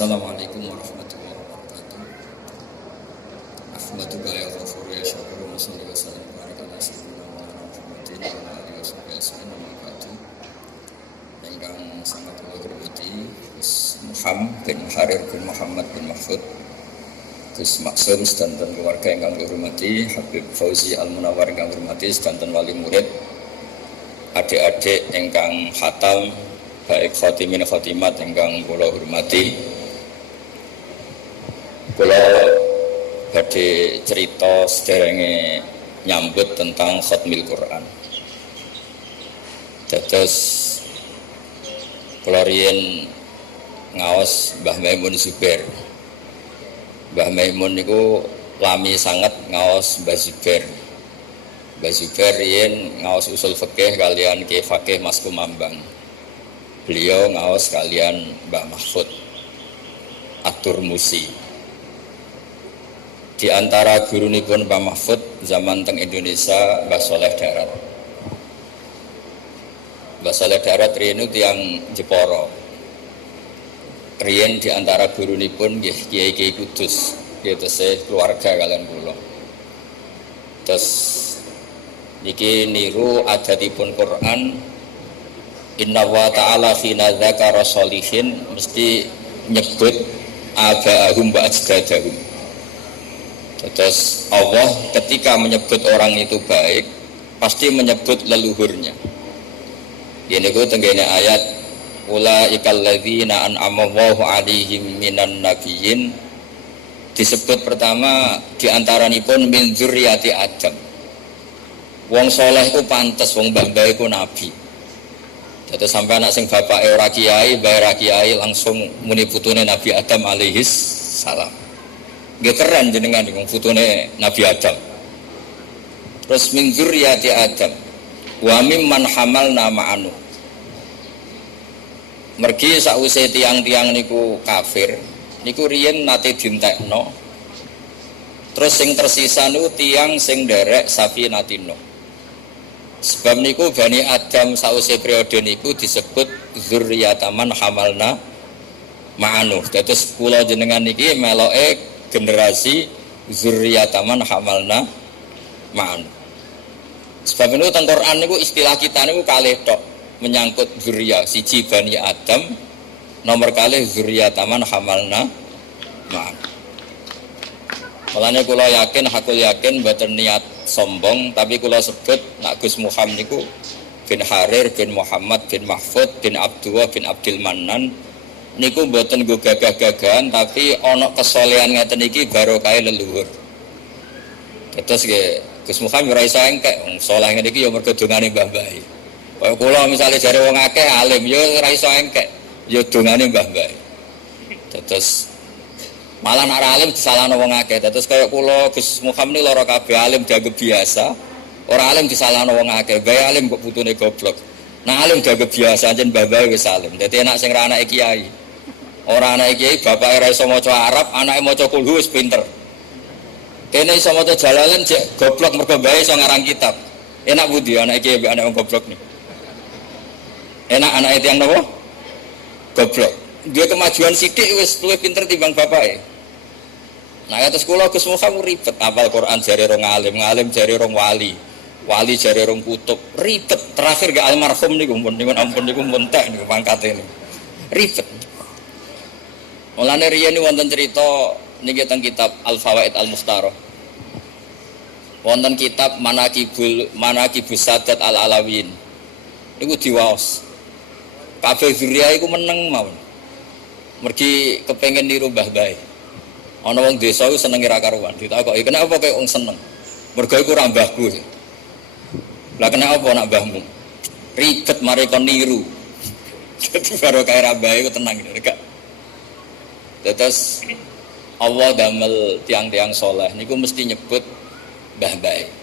Assalamualaikum warahmatullahi wabarakatuh. Ahmaduka ya ghafur ya syakur wa salli wa sallim wa baraka ala sayyidina Muhammadin wa ala alihi wa sahbihi ajma'in wa ba'du. Ingkang sangat kula hormati Gus Muhammad bin Harir bin Muhammad bin Mahfud, Gus Maksum sedanten keluarga ingkang kula hormati, Habib Fauzi Al-Munawwar ingkang kula hormati sedanten wali murid, adik-adik ingkang khatam, baik khotimin khotimat ingkang kula hormati. Kula badhe cerita sederenge nyambut tentang khatmil Quran. Dados kula riyen ngaos Mbah Maimun Zubair. Mbah Maimun niku lami sangat ngaos Mbah Zubair. Mbah Zubair riyen ngaos usul fikih kalian Ki Fakih Mas Kumambang. Beliau ngaos kalian Mbah Mahfud At-Turmusi. Di antara gurunipun Mbah Mahfud zaman teng Indonesia Mbah Soleh Darat. Mbah Soleh Darat riyen tiyang Jepara. Riyen di antara gurunipun nggih Kiai Kudus, yaitu keluarga kalian kula. Terus niki niru adatipun Quran, inna wa ta'ala khina dzakara sholihin mesti nyebut aba'ahum wa ajdadahum. Terus Allah ketika menyebut orang itu baik pasti menyebut leluhurnya. Ini ku tenggene ayat ulaikal ladzina an'amallahu 'alaihim minan nabiyyin, disebut pertama diantaranipun min dzurriyyati Adam. Wong saleh ku pantes, wong mbah-mbah iku nabi. Dadi sampai anak sing bapake ora kiai, bae ora kiai langsung muni putune Nabi Adam alaihis salam. Nggih keren jenengan wong putune Nabi Adam. Terus min dzurriyyati Adam wa mimman hamalna ma'anu. Mergi sause tiang-tiang niku kafir, niku riyen nate dintekno. Terus sing tersisa niku tiang sing nderek Safinatino. Sebab niku Bani Adam sause periode niku disebut dzurriyyataman hamalna ma'anu. Dados kula jenengan niki meloke generasi dzurriyyataman hamalna ma'anu. Sebab itu teng Quran niku istilah kita niku kalih tok menyangkut dzurriyyah, siji Bani Adam, nomor kalih dzurriyyataman hamalna ma'anu. Mulane kula yakin, hakul yakin mboten niat sombong, tapi kula sebut nak Gus Muhammad niku bin Harir bin Muhammad bin Mahfud bin Abdullah bin Abdul Mannan niku mboten nggo gagah-gagahan, tapi ana kesolehan ngeten iki barokah leluhur. Terus nggih Gus Muhammad ora iso engkek, wong saleh ngene iki ya mergo dongane mbah-mbah. Kaya kula misale jare wong akeh alim ya ora iso engkek, ya dongane mbah-mbah. Terus malah nek alim disalahno wong akeh. Terus kaya kula Gus Muhammad lara kabeh alim dianggep biasa, ora alim disalahno wong akeh. Bae alim kok putune goblok. Nah alim dianggep biasa ancen mbah-mbah wis alim. Dadi enak sing ra anake kiai. Ora anake kiai bapake ora iso maca Arab, anake maca kulhu wis pinter. Kene iso maca Jalalain cek goblok mergo bae iso ngarang kitab. Enak budi anake kiai mbek anake wong goblok nih. Enak anake tiyang napa? Goblok. Dia kemajuan sithik wis luwih pinter timbang bapake. Nah atas kula Gus Muhammad ribet hafal Quran jare rong alim, ngalim jare rong wali. Wali jare rong kutub, ribet. Terakhir ke almarhum niku ampun niku mentek niku pangkate niku. Ribet. Mulane riyen wonten cerita niki teng kitab Al-Fawaid Al-Mukhtarah. Wonten kitab Manaqibus Sadat Al-Alawiyyin. Niku diwaos. Kabeh zuriyah iku meneng mawon. Mergi kepengen niru mbah-mbah. Ana wong desa iku seneng ira karuan. Ditakoki, "Kenapa kowe wong seneng?" Mergo iku ora mbahku. Lah kenapa nak mbahmu? Ribet mari kon niru. Jadi baru kaya rabai itu tenang gitu, enggak. Terus Allah damel tiang-tiang soleh, niku mesti nyebut mbah-mbah.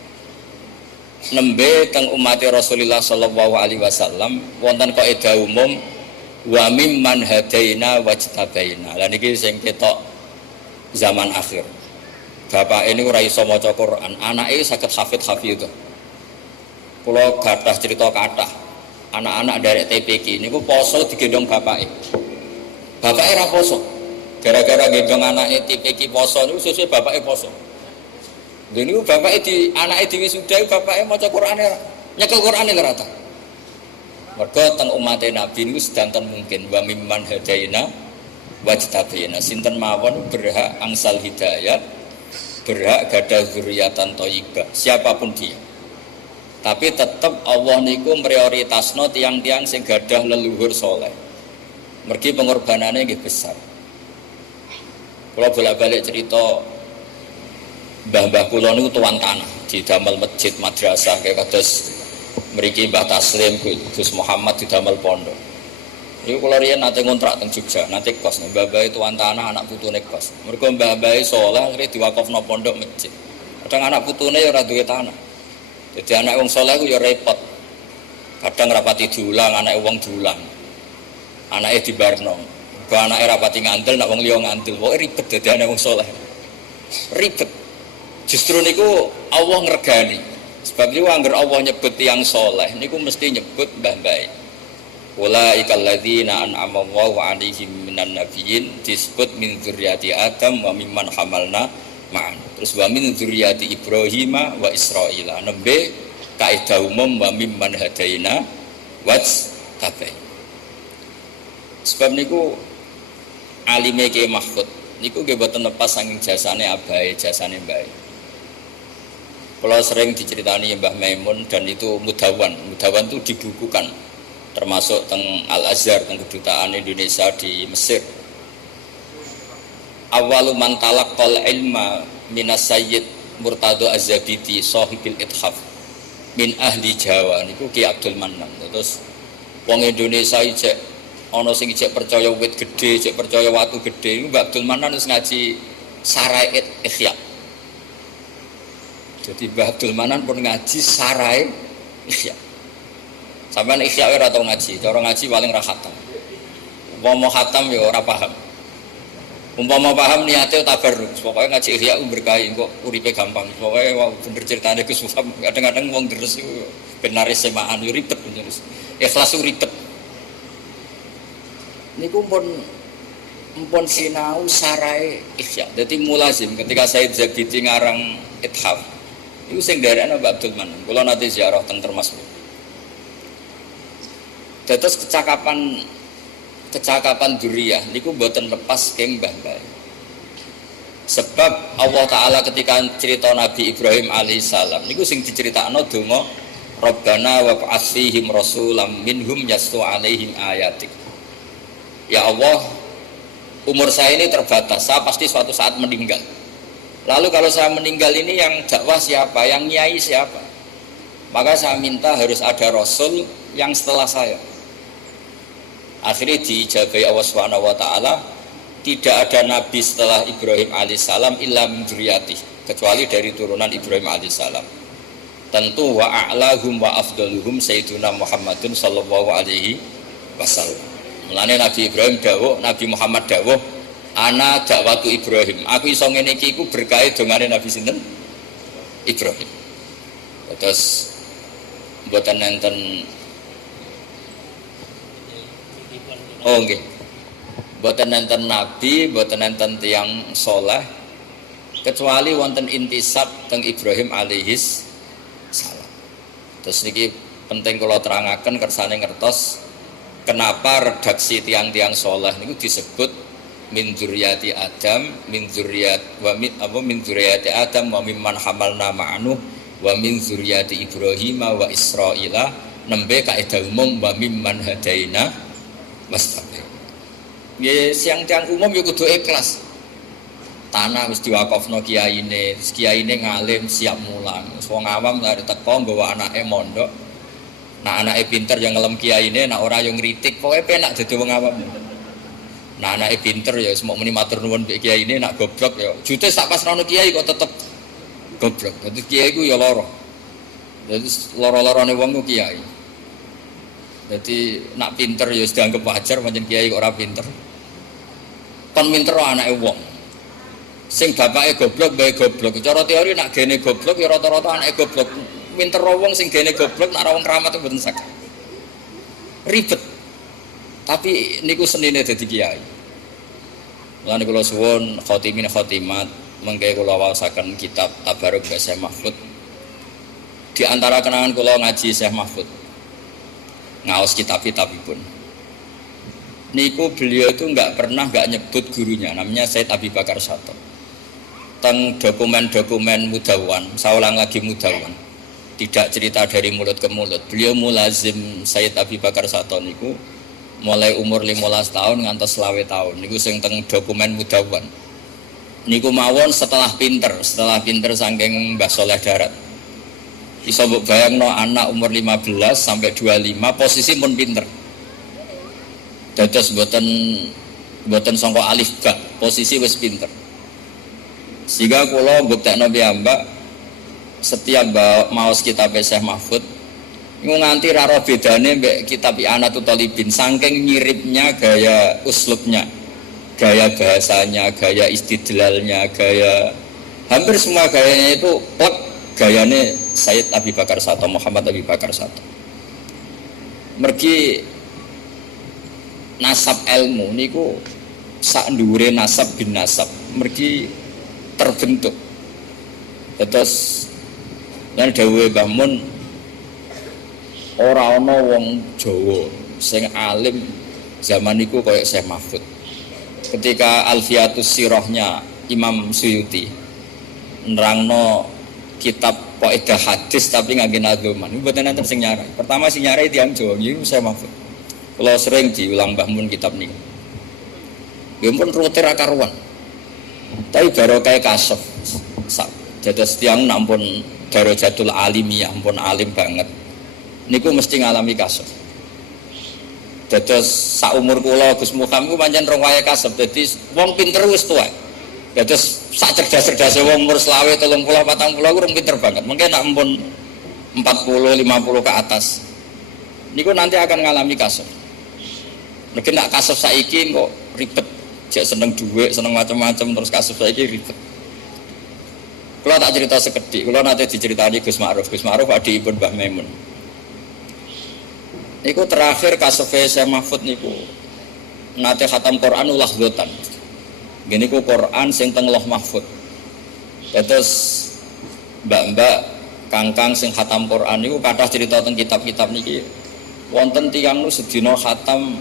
Nembe teng umat Rasulullah sallallahu alaihi wasallam wonten kaidah umum wa mimman hadaina wajtabaina. Lah niki sing ketok zaman akhir. Bapak ini ora iso maca Quran, anake saged hafid itu. Kula gadah cerita kathah. Anak-anak dari TPQ niku poso digendong bapake. Bapake ra poso. Gara-gara gendong anaknya tipe poso niku sesuai bapaknya poso. Lha niku bapake di anake dhewe sudah bapake maca Qur'ane ora. Nyekel Qur'ane ora ta. Mergo teng umate Nabi niku sedanten mungkin wa mimman hadaina wajtabina sinten mawon berhak angsal hidayah, berhak gadah zuriatan thayyibah, siapapun dia. Tapi tetap Allah niku prioritasno tiang-tiang sing gadah leluhur soleh. Mergi pengorbanannya nggih besar. Kalau bolak-balik cerita mbah-mbah kula niku tuan tanah didamel masjid madrasah kayak kados mriki Mbah Taslim Gus Muhammad didamel pondok. Iku kula riyen nate ngontrak teng Jogja, nate kos mbah-mbah tuan tanah anak putune kos. Mergo mbah-mbah saleh akhire diwakafno pondok masjid. Kadang anak putune ya ora duwe tanah. Jadi anak wong saleh ku ya repot. Kadang rapati diulang, anak wong diulang. Anake dibarno. Ba anake rapati ngandel, nak wong liya ngandel. Pokoke ribet dadi anak wong saleh. Ribet. Justru niku Allah ngregani. Sebab niku angger Allah nyebut tiyang saleh niku mesti nyebut mbah-mbah. Ulaikal ladzina an'ama Allahu 'alaihim minan nabiyyin disebut min dzurriyyati Adam wa mimman hamalna ma'an. Terus wa min dzurriyyati Ibrahim wa Israila. Nembe kaidah umum wa mimman hadaina wajtabai. Sebab niku alime Ki Mahfud niku nggih boten lepas saking jasane abahe, jasane mbae. Kalau sering diceritani Mbah Maimun dan itu mudawan itu dibukukan termasuk teng Al-Azhar teng kedutaan Indonesia di Mesir. Awalu man talaqqal ilma minas Sayyid Murtado Az-Zabidi sahibil ithaf min ahli Jawa niku Ki Abdul Mannan. Terus wong Indonesia ijek ana sing ijek percaya wit gedhe, ijek percaya watu gedhe niku Mbah Abdul Mannan wis ngaji Sarai Ikhya. Jadi Mbah Abdul Manan pun ngaji sarai Ikhya. Sampeyan Ikhya ora tau ngaji, cara ngaji paling ra khatam. Umpama khatam ya ora paham. Umpama paham niate tabarruk, pokoke ngaji Ikhya berkah kok uripe gampang. Pokoke bener ceritane Gus Muhammad, kadang-kadang wong deres iku benar semaan yo ribet bener. Ikhlas ribet. Niku pun sinau sarai Ikhya. Dadi mulazim ketika Said Zabidi ngarang Ithaf itu sing darekno Mbah Abdul Manan. Kula nate ziarah teng Termas. Dados kecakapan dzurriyah niku mboten lepas keng mbah-mbah. Sebab Allah Taala ketika cerita Nabi Ibrahim alaihissalam niku sing diceritakno donga Rabbana wa ba'ats fihim rasulam minhum yaslu alaihim ayatik. Ya Allah, umur saya ini terbatas, saya pasti suatu saat meninggal. Lalu kalau saya meninggal ini yang dakwah siapa, yang nyai siapa? Maka saya minta harus ada rasul yang setelah saya. Akhirnya dijabai Allah Subhanahu wa taala, tidak ada nabi setelah Ibrahim alaihissalam illa min dzurriyyati, kecuali dari turunan Ibrahim alaihissalam. Tentu wa a'lahum wa afdaluhum sayyiduna Muhammadun sallallahu alaihi wasallam. Mulane Nabi Ibrahim dawuh, Nabi Muhammad dawuh, ana dakwatu Ibrahim. Aku iso ngene iki iku berkait dongane Nabi sinten? Ibrahim. Terus mboten nenten oh nggih. Mboten nenten nabi, mboten nenten tiyang saleh kecuali wonten intisab teng Ibrahim alaihis salam. Terus niki penting kula terangaken kersane ngertos kenapa redaksi tiang-tiang saleh niku disebut min dzurriyyati Adam min dzurriyyati Adam wa mimman hamalna ma'anu wa min dzurriyyati Ibrahim wa Israila nembe kaidah umum wa mimman hadaina wastaqim. Ya tiang umum ya kudu ikhlas. Tanah wis diwakafno kiyaine ngalim siap mulang. Wong awam lare teko nggawa anake mondok. Nah anake pinter yang ngelem kiyaine, nak ora yo ngritik, pokoke penak dadi wong awam. Nah anake pinter ya semua muni matur nuwun mbek kiai ini, nak goblok ya jute sak pas rono kiai kok tetep goblok. Dadi kiai ku ya lara. Dadi lara-larane wong ku kiai. Dadi nak pinter ya wis dianggep wajar, pancen kiai kok ora pinter. Kon pinter anake wong. Sing bapake goblok bae goblok. Cara teori nak gene goblok ya rata-rata anake goblok. Pinter wong sing gene goblok nak ra wong kramat mboten sak. Ribet. Tapi niku senine dadi kiai. Lan kula suwun khotimin khotimat mengke kula waosaken kitab Tabarruk Mbah Syekh Mahfud. Di antara kenangan kula ngaji Syekh Mahfud ngaos kitab-kitabipun. Niku beliau itu enggak nyebut gurunya, namanya Said Abi Bakar Sato. Teng dokumen-dokumen Mudawwan, saya ulang lagi Mudawwan. Tidak cerita dari mulut ke mulut. Beliau mulazim Said Abi Bakar Sato niku mulai umur 15 tahun ngantos 20 tahun. Niku sing teng dokumen Mudawwan. Niku mawon setelah pinter saking Mbah Soleh Darat. Iso mbok bayangno anak umur 15 sampai 25 posisi pun pinter. Dados mboten sangka alif ba, posisi wis pinter. Sehingga kula mbuktekno piyambak setiap maos kitab Syekh Mahfud niku nganti ra ro bedane mbek kitab I'anatul Talibin saking nyiripnya gaya uslubnya, gaya bahasanya, gaya istidlalnya, gaya hampir semua gayanya itu plek gayane Said Abi Bakar Sato, Muhammad Abi Bakar Sato. Mergi nasab ilmu niku sak dhuwure nasab bin nasab, mergi terbentuk. Terus lan dawuhe Mbah Mun ora ana wong Jawa sing alim zaman niku kaya Syekh Mahfud. Ketika Alfiatus Sirahnya Imam Suyuti nerangno kitab kaidah hadis tapi ngangge nadzuman. Mboten enten sing nyarai. Pertama sing nyarai tiyang Jawa niku Syekh Mahfud. Kula sering diulang Mbah Mun kitab niku. Nggih pun rute ra karuan. Tapi barokah kasef. Dados tiyang nampun darajatul alimiyah, ampun alim banget. Niku mesti ngalami kasef. Dados sak umur kula Gus Muham ku pancen rong wae kasef. Dadi wong pinter wis tuwa. Dados sak cerdas-cerdase wong umur 20, 30, 40 urung pinter banget. Mungkin nak ampun 40, 50 ke atas. Niku nanti akan ngalami kasef. Mungkin nak kasef saiki kok ribet. Jek seneng duit, seneng macam-macam terus kasef saiki ribet. Kalau tak cerita sekedhik, kalau nanti diceritani Gus Ma'ruf adikipun Mbah Maimun. Niku terakhir kasefe Syekh Mahfud niku nate khatam Quran ulah dzatan. Gini ku Quran sing teng Lauh Mahfud. Terus mbak-mbak kangkang sing khatam Quran niku kathah cerita teng kitab-kitab niki wonten tiyang nu sedina khatam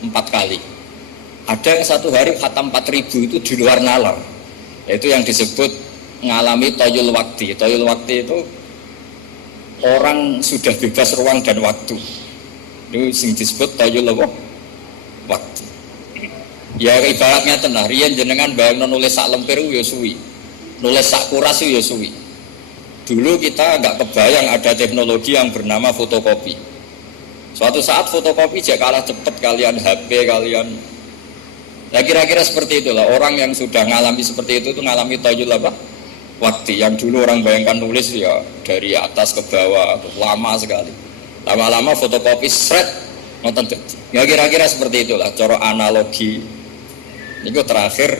4 kali. Ada yang satu hari khatam 4000 itu di luar nalar. Itu yang disebut ngalami toyul wakti. Toyul wakti itu orang sudah bebas ruang dan waktu. Itu sing disebut toyul wakti. Ya ibaratnya tenah, riyen jenengan bayangno nulis sak lemper ya suwi. Nulis sak kuras ya suwi. Dulu kita enggak kebayang ada teknologi yang bernama fotokopi. Suatu saat fotokopi jek kalah cepet kalian HP kalian. Nah kira-kira seperti itulah orang yang sudah ngalami seperti itu ngalami toyul waktu. Yang dulu orang bayangkan nulis ya dari atas ke bawah lama sekali. Lama-lama fotokopi seret nonton jadi. Ya kira-kira seperti itulah cara analogi. Niku terakhir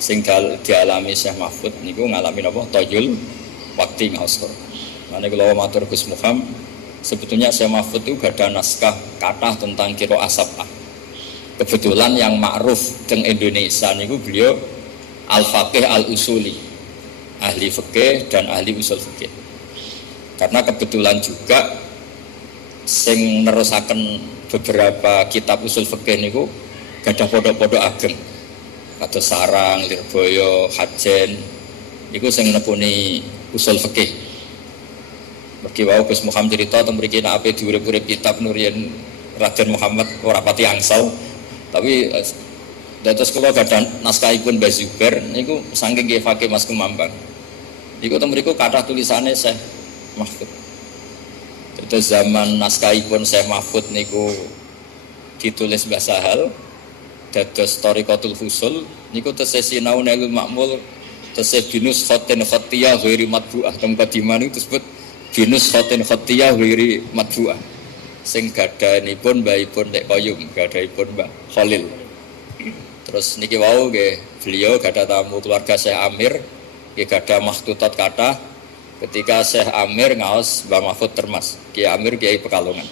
sing dialami Syekh Mahfud niku ngalami apa toyul waktu ngaos Quran. Mane kula matur Gus Muham sebetulnya Syekh Mahfud itu gada naskah kathah tentang qiraah sab'ah. Kebetulan yang ma'ruf teng Indonesia niku beliau al-faqih al-usuli, ahli fikih dan ahli usul fikih. Karena kebetulan juga sing nerusaken beberapa kitab usul fikih niku gadah pondok-pondok ageng. Kados Sarang, Lirboyo, Hajen niku sing nekuni usul fikih. Mergi wau Gus Muham cerita teng mriki nek ape diurip-urip kitab Nurien Raden Muhammad ora pati angsal. Tapi dados kula gadah naskahipun Mbah Zubair niku saking nggih fakih Mas Kumambang. Niku teng mriku kathah tulisane Syekh Mahfud. Dados zaman naskahipun Syekh Mahfud niku ditulis Mbah Sahal dados Thariqatul Fusul niku tesih sinau Nailul Ma'mul tesih binus khotin khotiyah ghairi matbu'ah teng Qadimah niku disebut binus khotin khotiyah ghairi matbu'ah. Sing gadhanipun mbahipun Nek Koyum, gadhanipun Mbah Khalil. Terus niki wau nggih beliau gadah tamu keluarga Syekh Amir, nggih gadah makhtutat kathah ketika Syekh Amir ngaos Mbah Mahfud Termas, Kiai Amir Kiai Pekalongan.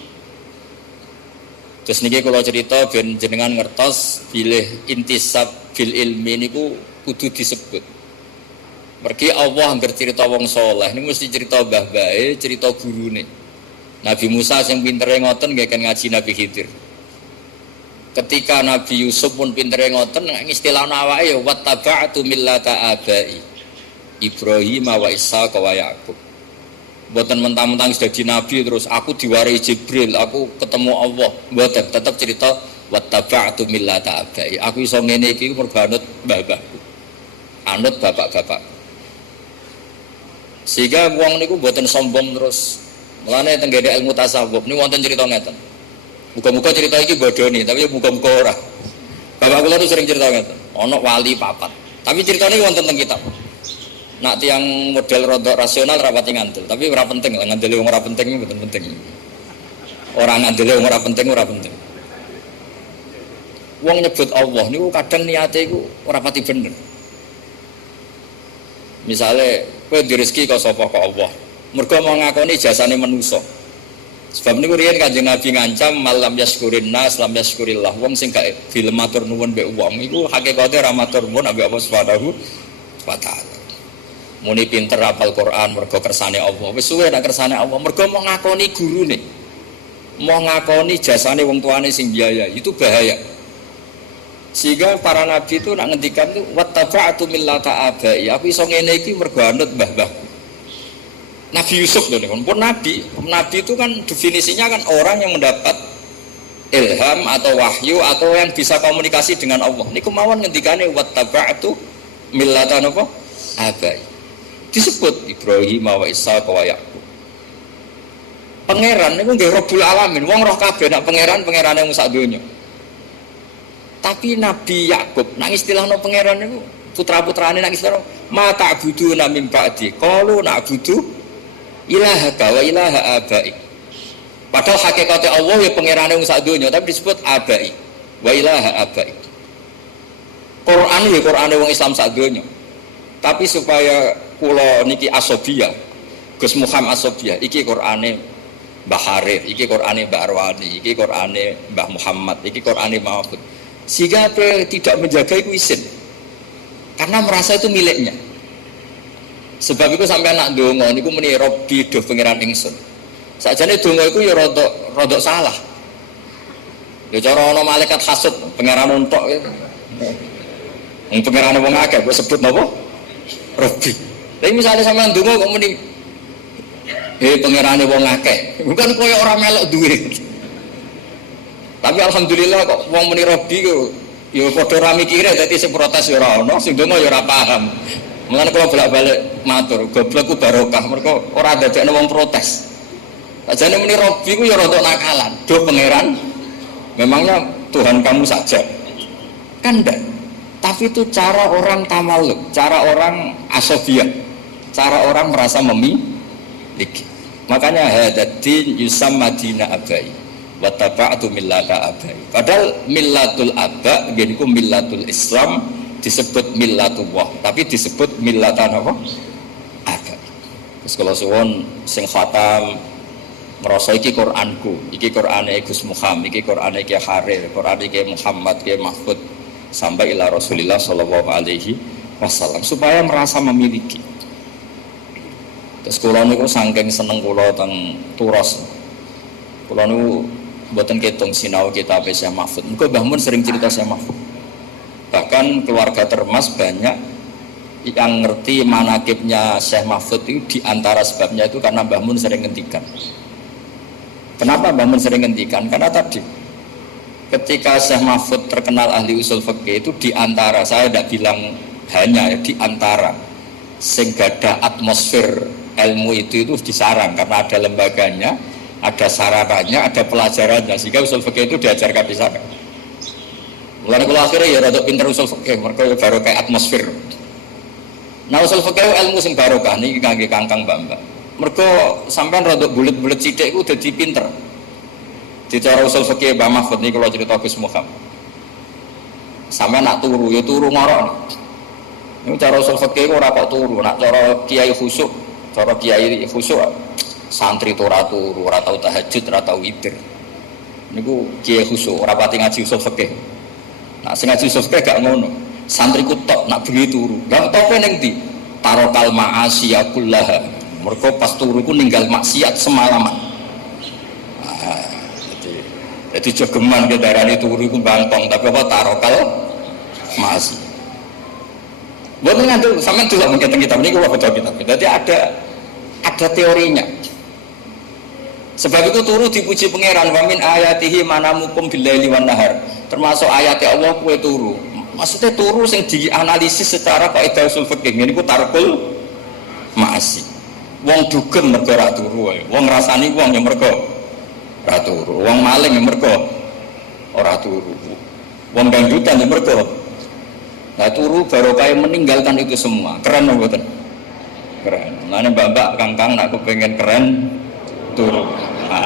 Terus niki kula cerita ben jenengan ngertos bilih intisab bil ilmi niku kudu disebut. Mergi Allah angger cerita wong saleh niku mesti cerita mbah-mbahe, cerita gurune. Nabi Musa sing pintere ngoten nggih kan ngaji Nabi Khidir. Ketika Nabi Yusuf pun pintere ngoten ngistilahna awake ya wattaba'tu millata abai Ibrahim wa Ishaq wa Yaqub. Mboten mentang-mentang sudah di Nabi terus aku diwarai Jibril, aku ketemu Allah. Mboten, tetap cerita wattaba'tu millata abai. Aku iso ngene iki mergo anut mbah-mbahku. Anut bapak-bapak. Sehingga wong niku mboten sombong terus. Mulane tenggene ilmu tasawuf niku wonten cerita ngeten. Muga-muga cerita iki bodoni, tapi muga-muga ora. Bapak kula tuh sering cerita ngeten. Ana wali papat. Tapi ceritanya wonten teng kitab. Nak tiang model rodok rasional rapati ngandel, tapi ora penting lah ngandel wong ora penting mboten penting. Ora ngandel wong ora penting ora penting. Wong nyebut Allah niku kadang niate iku ora pati bener. Misale kowe direzeki kok sapa kok Allah. Mergo mau ngakoni jasane manusa. Sebab niku riyen Kanjeng Nabi ngancam malam yaskurin nas lam yaskurillah. Wong sing gak gelem matur nuwun mbek wong iku hakikate ra matur nuwun ambek Allah Subhanahu wa taala. Muni pinter hafal Quran mergo kersane Allah. Wis suwe nek kersane Allah mergo mau ngakoni gurune. Mau ngakoni jasane wong tuane sing biaya, itu bahaya. Sehingga para nabi itu nak ngendikan itu wattaba'tu millata abai. Aku iso ngene iki mergo anut mbah-mbahku. Nabi Yusuf loh, pun nabi itu kan definisinya kan orang yang mendapat ilham atau wahyu atau yang bisa komunikasi dengan Allah. Ini kemauan ngendikane wattaba'tu millata apa? Abai. Disebut Ibrahim wa Ishaq wa Yaqub. Pangeran niku nggih Rabbul Alamin, wong roh kabeh nak pangerane wong sak donya. Tapi Nabi Yakub nang istilahno pangeran niku putra-putrane nang istilah ma ta'buduna min ba'di qalu na'budu ilahaka wa ilaha abai. Padahal hakikate Allah ya pangerane wong sak donya tapi disebut abai wa ilaha abai. Quran ya Qurane wong Islam sak donya. Tapi supaya kula niki asobia, Gus Muhammad asobia, iki Qurane Mbah Harir, iki Qurane Mbah Arwani, iki Qurane Mbah Muhammad, iki Qurane Mahfud. Sehingga tidak menjaga itu isin. Karena merasa itu miliknya. Sebab itu sampai anak donga niku muni Robbi do pangeran ingsun. Sakjane donga iku ya rodok salah. Ya cara ana malaikat hasud pangeran untok. Wong pangerane wong akeh kok sebut napa? Robbi. Tapi misalnya sampean donga kok muni pangerane wong akeh. Bukan koyo ora melok duwe. Tapi alhamdulillah kok wong muni Robbi kok ya padha ra mikire dadi sing protes ya ora ono, sing donga ya ora paham. Mulane kalau bolak-balik matur, goblok ku barokah, mergo ora dadekno wong protes. Sajane muni Robbi ku ya rada nakalan. Duh pangeran, memangnya Tuhan kamu saja. Kan ndak. Tapi itu cara orang tamaluk, cara orang asobiah, cara orang merasa memiliki. Makanya hadatin yusamma dina abai wa taba'tu millata abai. Padahal millatul aba niku millatul Islam disebut millatullah, tapi disebut millatan apa? Ada. Terus kalau suwon sing khatam merasa iki Quranku, iki Qurane Gus Muhammad, iki Qurane Ki Harir, Qurane Ki Muhammad, Ki Mahfud sampai ila Rasulillah sallallahu alaihi wasallam supaya merasa memiliki. Terus kula niku saking seneng kula teng Turos. Kula niku mboten ketung sinau kitab Syekh Mahfud. Muga Mbah Mun sering cerita Syekh Mahfud. Bahkan keluarga Termas banyak yang ngerti manakibnya Syekh Mahfud itu diantara sebabnya itu karena Mbah Mun sering ngendikan. Kenapa Mbah Mun sering ngendikan? Karena tadi ketika Syekh Mahfud terkenal ahli usul fikih itu diantara, saya tidak bilang hanya ya, diantara sing gada atmosfer ilmu itu disarang karena ada lembaganya, ada sarananya, ada pelajarannya sehingga usul fikih itu diajarkan di sana. Mulane kula akhire ya rada pinter usul fikih, mergo ya barokah atmosfer. Nah usul fikih ilmu sing barokah niki kangge Kangkang Mbak. Mergo sampean rada bulet-bulet sithik iku dadi pinter. Dicara usul fikih Mbah Mahfud niki kula cerita Gus Muhammad. Sampean nak turu ya turu ngorok. Niku cara usul fikih ora kok turu, nak cara kiai khusyuk, cara kiai khusyuk santri ora turu, ora tau tahajud, ora tau witir. Niku kiai khusyuk ora pati ngaji usul fikih. Nah, sing ngaji usul fikih gak ngono. santriku tok nak bengi turu. Lah tope ning ndi? Tarokal ma'asiya kullaha. Mergo pas turu ku ninggal maksiat semalaman. Jadi jogeman ke darani turu iku bangkong, tapi apa tarokal ma'asi. Mboten ngandel sampean delok mungkin kitab niku kula baca kitab. Jadi ada teorinya. Sebab itu turu dipuji pangeran wa min ayatihi manamukum billaili wan nahar. Termasuk ayat Allah kowe turu. Maksudnya turu sing dianalisis secara kaidah usul fikih niku tarkul ma'asi. Wong dugem mergo ra turu wae. Wong ngrasani wong ya mergo ra turu. Wong maling ya mergo ora turu. Wong dangdutan ya mergo. Nah turu barokah meninggalkan itu semua. Keren apa mboten? Keren. Lah mbak-mbak kang-kang nak kepengin keren turu. Nah,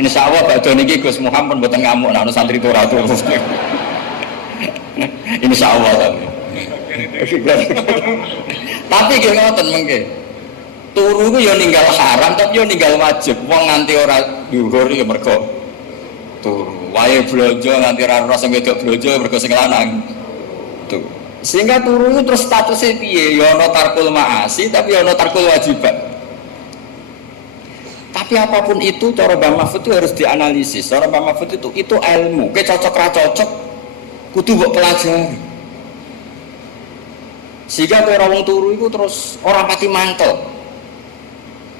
insyaallah badhe niki Gus Muhammad mboten ngamuk nek ana santri ora turu. Insyaallah. Tapi nggih ngoten mengke. Turu ku ya ninggal haram tapi ya ninggal wajib. Wong nganti ora dhuwur ya mergo turu. Wae blonjo nganti ora ora sing wedok blonjo mergo sing lanang. Tuh. Sehingga turu itu terus statusnya piye? Ya ana tarkul ma'asi tapi ya ana tarkul wajibat. Tapi apapun itu cara Mbah Mahfud itu harus dianalisis. Cara Mbah Mahfud itu ilmu. Ke cocok ra cocok kudu mbok pelajari. Sehingga kowe wong turu iku terus ora pati mantel.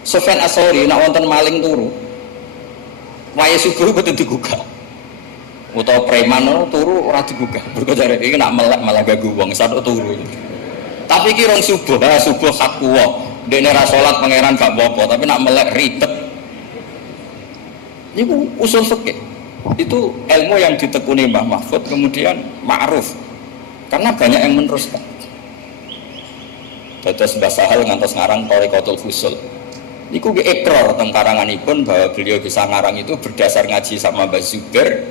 Sufyan As-Sauri nek wonten maling turu. Wae subuh kudu digugah. Utawa preman turu ora digugah. Mergo jare iki nek melek malah ganggu wong sadok turu. Tapi iki rong subuh, subuh hak kuwa. Dene ra salat pangeran gak apa-apa, tapi nek melek ribet. Itu usul fikih. Itu ilmu yang ditekuni Mbah Mahfud kemudian ma'ruf. Karena banyak yang meneruskan. Dados Mbah Sahal ngantos ngarang Thariqatul Fusul. Niku ge ikrar teng karanganipun bahwa beliau bisa ngarang itu berdasar ngaji sama Mbah Zubair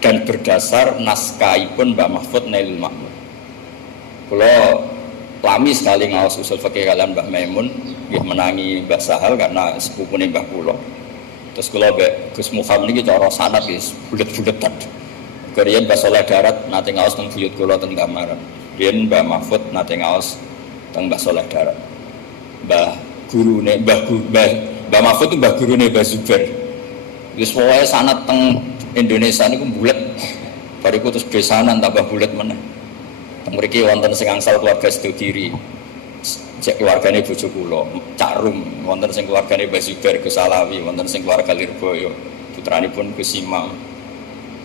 dan berdasar naskahipun Mbah Mahfud Nailul Ma'mur. Kula lami sekali ngaos usul fikih kalian Mbah Maimun nggih menangi Mbah Sahal karena sepupune Mbah kula. Terus kula mbek Gus Muhammad niki cara sanad wis bulet-buletan. Keriyen Mbah Saleh Darat nate ngaos teng buyut kula teng Damaran. Riyen Mbah Mahfud nate ngaos teng Mbah Saleh Darat. Mbah Mahfud itu mbah gurune Mbah Zubair. Wis pokoke sanad teng Indonesia niku bulet. Bariku terus besanan tambah bulet meneh. Teng mriki wonten sing angsal keluarga Sedogiri. Cek keluargane bojo kula, Cak Rum, wonten sing keluargane Mbah Zubair Gus Alawi, wonten sing keluarga Lirboyo, putranipun Gus Imam.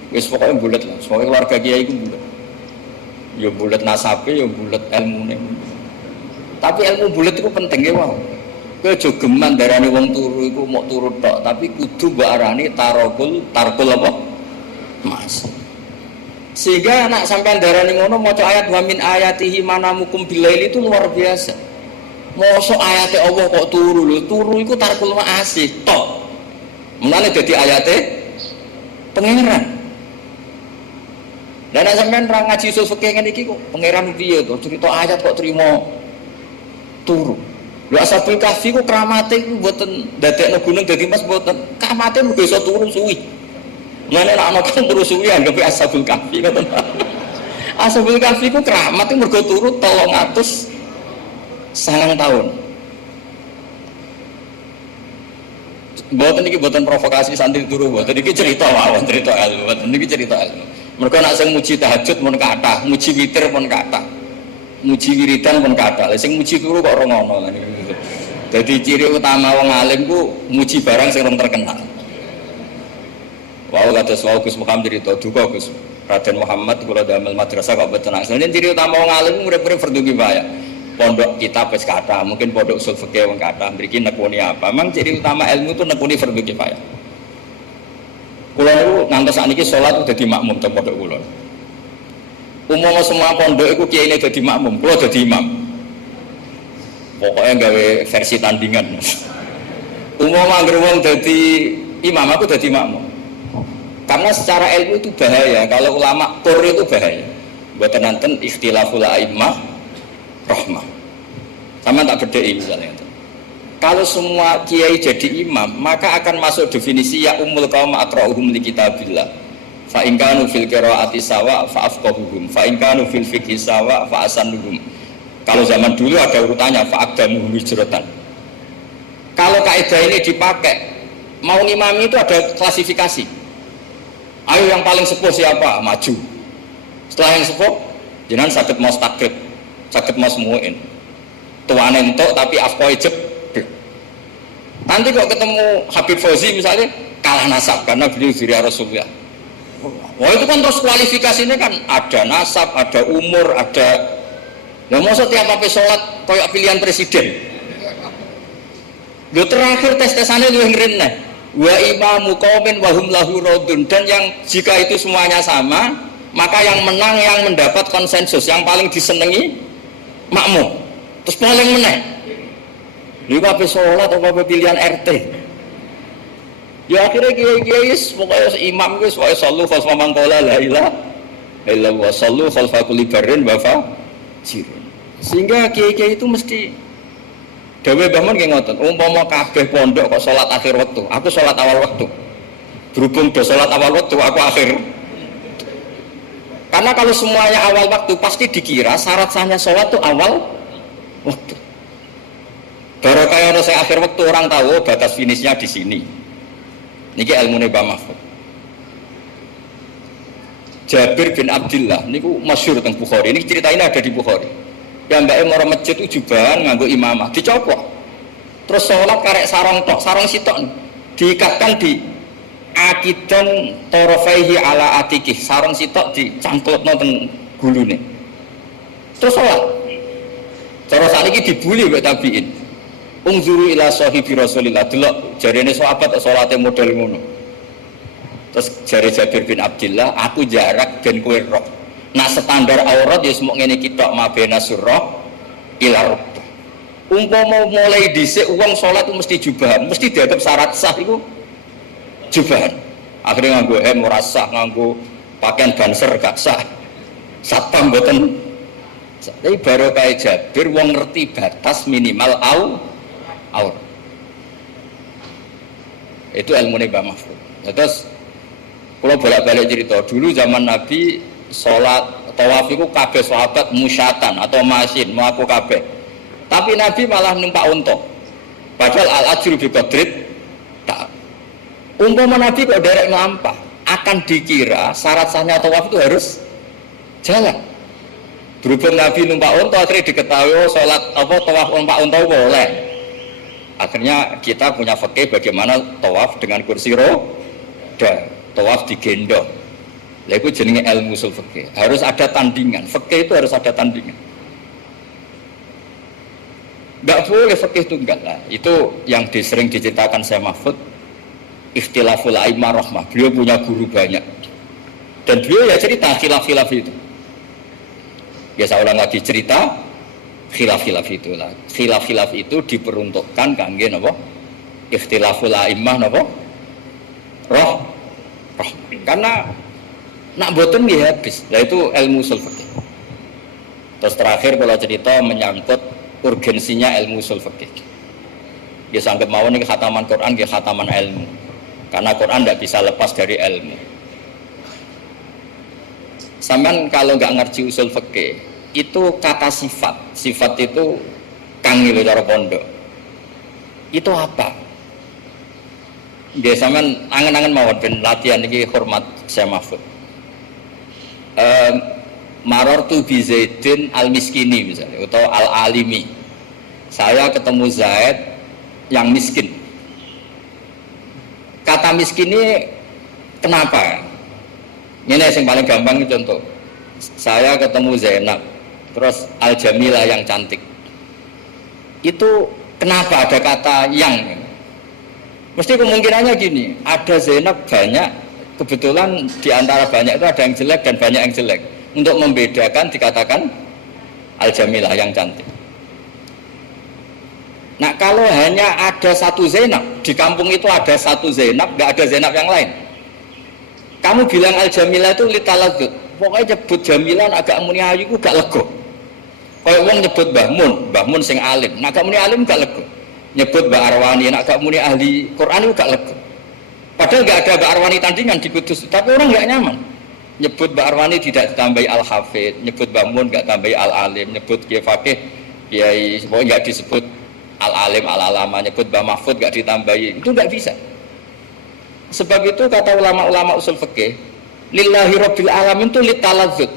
Wis pokoke bulet lah, pokoke keluarga kiai iku bulet. Ya bulet nasabe, ya bulet ilmune. Tapi ilmu bulet itu penting ya wae. Kowe aja geman darane wong turu iku mok turu tok, tapi kudu mbok arani tarkul apa? Mas. Sehingga anak sampean darani ngono maca ayat wa min ayatihi manamukum bilail itu luar biasa. Mosok ayate Allah kok turu lho, turu iku tarkul ma'asi tok. Mulane dadi ayate pangeran. Dan sampean ra ngaji usul fikih ngene iki kok pangeran piye to cerita ayat kok trimo turu. Lha Ashabul Kahfi ku kramate iku mboten dadekno gunung dadi mas mboten. Kramate mergo iso turu suwi. Mulane nek ana kang turu suwi anggap Ashabul Kahfi ngoten. Ashabul Kahfi ku keramat mergo turu 300 sangang tahun. Mboten iki mboten provokasi santri turu mboten iki cerita mawon, cerita ilmu. Mboten iki cerita ilmu. Mergo nek sing muji tahajud mun kathah, muji witir mun kathah. Muji wiridan pun kathah. Lah sing muji turu kok ora ngono. Dadi ciri utama wong alim ku muji barang sing rong terkenal. Wau kados wau Gus Muhammad cerita duka Gus Raden Muhammad kula damel madrasah kok mboten tenang. Senin ciri utama wong alim urip-urip fardhu kifayah. Pondok kitab wis kathah, mungkin pondok usul fikih wong kathah mriki nekuni apa? Memang ciri utama ilmu itu nekuni fardhu kifayah. Kula niku ngantos sakniki salat dadi makmum teng pondok kula. Umumnya semua pondok itu kiai ini jadi makmum, kalau jadi imam. Pokoknya gawe versi tandingan. Umumnya ngerwong jadi imam, aku jadi makmum. Karena secara ilmu itu bahaya. Kalau ulama kur itu bahaya. Buat nanten ikhtilaful a'immah rahmah. Sama tak bedai misalnya. Kalau semua kiai jadi imam, maka akan masuk definisi ya ummul qaum aqra'uhum li kitabillah. Fa in kanu fil qiraati sawa fa afqahuhum, fa in kanu fil fiqhi sawa fa asanuhum. Kalau zaman dulu ada urutannya fa aqdamuhum hijratan. Kalau kaidah ini dipakai, mau ngimami itu ada klasifikasi. Ayo yang paling sepuh siapa? Maju. Setelah yang sepuh, jenengan saged maos takrib, saged maos muin. Tuane entuk tapi afqoe jeblok. Nanti kok ketemu Habib Fauzi misalnya kalah nasab karena beliau zuriat Rasulullah. Wah itu kan terus kualifikasinya kan ada nasab, ada umur, ada. Nah masa tiap apa sholat kayak pilihan presiden. Lo terakhir tes-tesannya lu ngirine. Wa imamu qaumin wa hum lahu radun, dan yang jika itu semuanya sama, maka yang menang yang mendapat konsensus, yang paling disenangi makmum. Terus paling menang. Lu apa sholat atau apa pilihan RT. Ya akhirnya kiai pokoknya imam itu pokoknya sallu khalfa man qala la ilaha illallah, sallu khalfa kulli barrin wa fajirin. Sehingga kiai-kiai itu mesti dawe Mbah Mun nggih ngoten, umpama kabeh pondok kok salat akhir waktu, aku salat awal waktu. Berhubung do salat awal waktu, aku akhir. Karena kalau semuanya awal waktu pasti dikira syarat sahnya salat itu awal waktu. Baru kayak orang saya akhir waktu orang tahu batas finishnya di sini. Niki ilmune Mbah Mahfud. Jabir bin Abdullah niku masyhur teng Bukhari. Ini cerita ini ada di Bukhari. Yang mbake mara masjid ujuban nganggo imamah, dicopot. Terus sholat karek sarong tok, sarong sitok diikatkan di akidan torofaihi ala atikih, sarong sitok dicangklokno teng gulune. Terus sholat. Cara sakniki dibuli mbek tabiin. Ungzuru ila sahibi Rasulillah, delok jarene sahabat salate model ngono. Terus jare Jabir bin Abdullah, aku jarak ben kowe roh. Nah standar aurat ya semuk ngene iki tok mabena surah ila rukbah. Umpama mulai dhisik wong salat mesti jubahan, mesti dianggap syarat sah iku jubahan. Akhirnya nganggo ora sah, nganggo pakaian banser gak sah. Satpam mboten. Tapi baru kayak Jabir wong ngerti batas minimal aurat. Itu ilmune Mbah Mahfud. Terus kalau bolak-balik cerita dulu zaman Nabi sholat tawaf itu kabeh sahabat musyatan atau masin mau aku kabeh. Tapi Nabi malah numpak unta. Padahal al-ajru bi qadrit tak. Umpama Nabi kok derek nglampah, akan dikira syarat sahnya tawaf itu harus jalan. Berhubung Nabi numpak unta akhirnya diketahui sholat apa tawaf numpak unta boleh. Akhirnya kita punya fikih bagaimana tawaf dengan kursi roda, tawaf digendong. Lah itu jenenge ilmu usul fikih. Harus ada tandingan. Fikih itu harus ada tandingan. Enggak boleh fikih tunggal lah. Itu yang sering diceritakan saya Mahfud. Ikhtilaful a'immah rahmah. Beliau punya guru banyak. Dan beliau ya cerita khilaf-khilaf itu. Ya saya ulang lagi cerita khilaf-khilaf itulah. Khilaf-khilaf itu diperuntukkan kangge napa? Ikhtilaful a'immah napa? Roh. Karena nak boten nggih habis. Lah itu ilmu usul fikih. Terus terakhir kalau cerita menyangkut urgensinya ilmu usul fikih. Ya sanggep mawon iki khataman Quran nggih khataman ilmu. Karena Quran tidak bisa lepas dari ilmu. Sampeyan kalau nggak ngerti usul fikih, itu kata sifat itu kang lho cara pondok. Itu apa? Nggih sampeyan angen-angen mawon ben latihan iki hormat saya Mahfud. Marortu bi Zaidin al-miskini misalnya atau al-alimi. Saya ketemu Zaid yang miskin. Kata miskin ini kenapa? Ini yang paling gampang contoh. Saya ketemu Zainab, terus Al-Jamilah yang cantik. Itu kenapa ada kata yang? Mesti kemungkinannya gini, ada Zainab banyak, kebetulan di antara banyak itu ada yang jelek dan banyak yang jelek. Untuk membedakan dikatakan Al-Jamilah yang cantik. Nah kalau hanya ada satu Zainab, di kampung itu ada satu Zainab, gak ada Zainab yang lain. Kamu bilang Al-Jamilah itu litalagut, pokoknya nyebut Jamilah agak muni ayu itu gak lego. Kayak orang nyebut Mbah Mun sing alim, agak muni alim gak lego. Nyebut Mbak Arwani, agak muni ahli Quran itu gak lego. Padahal nggak ada Mbak Arwani tandingan di Kudus, tapi orang nggak nyaman. Nyebut Mbak Arwani tidak ditambahi Al-Hafid, nyebut Mbak Mun nggak tambahi Al-Alim, nyebut Kiai Fakih, Kiai semua nggak disebut Al-Alim, Al-Alama, nyebut Mbak Mahfud nggak ditambahi, itu nggak bisa. Sebab itu kata ulama-ulama usul fikih, lillahi rabbil alamin itu litaladzud,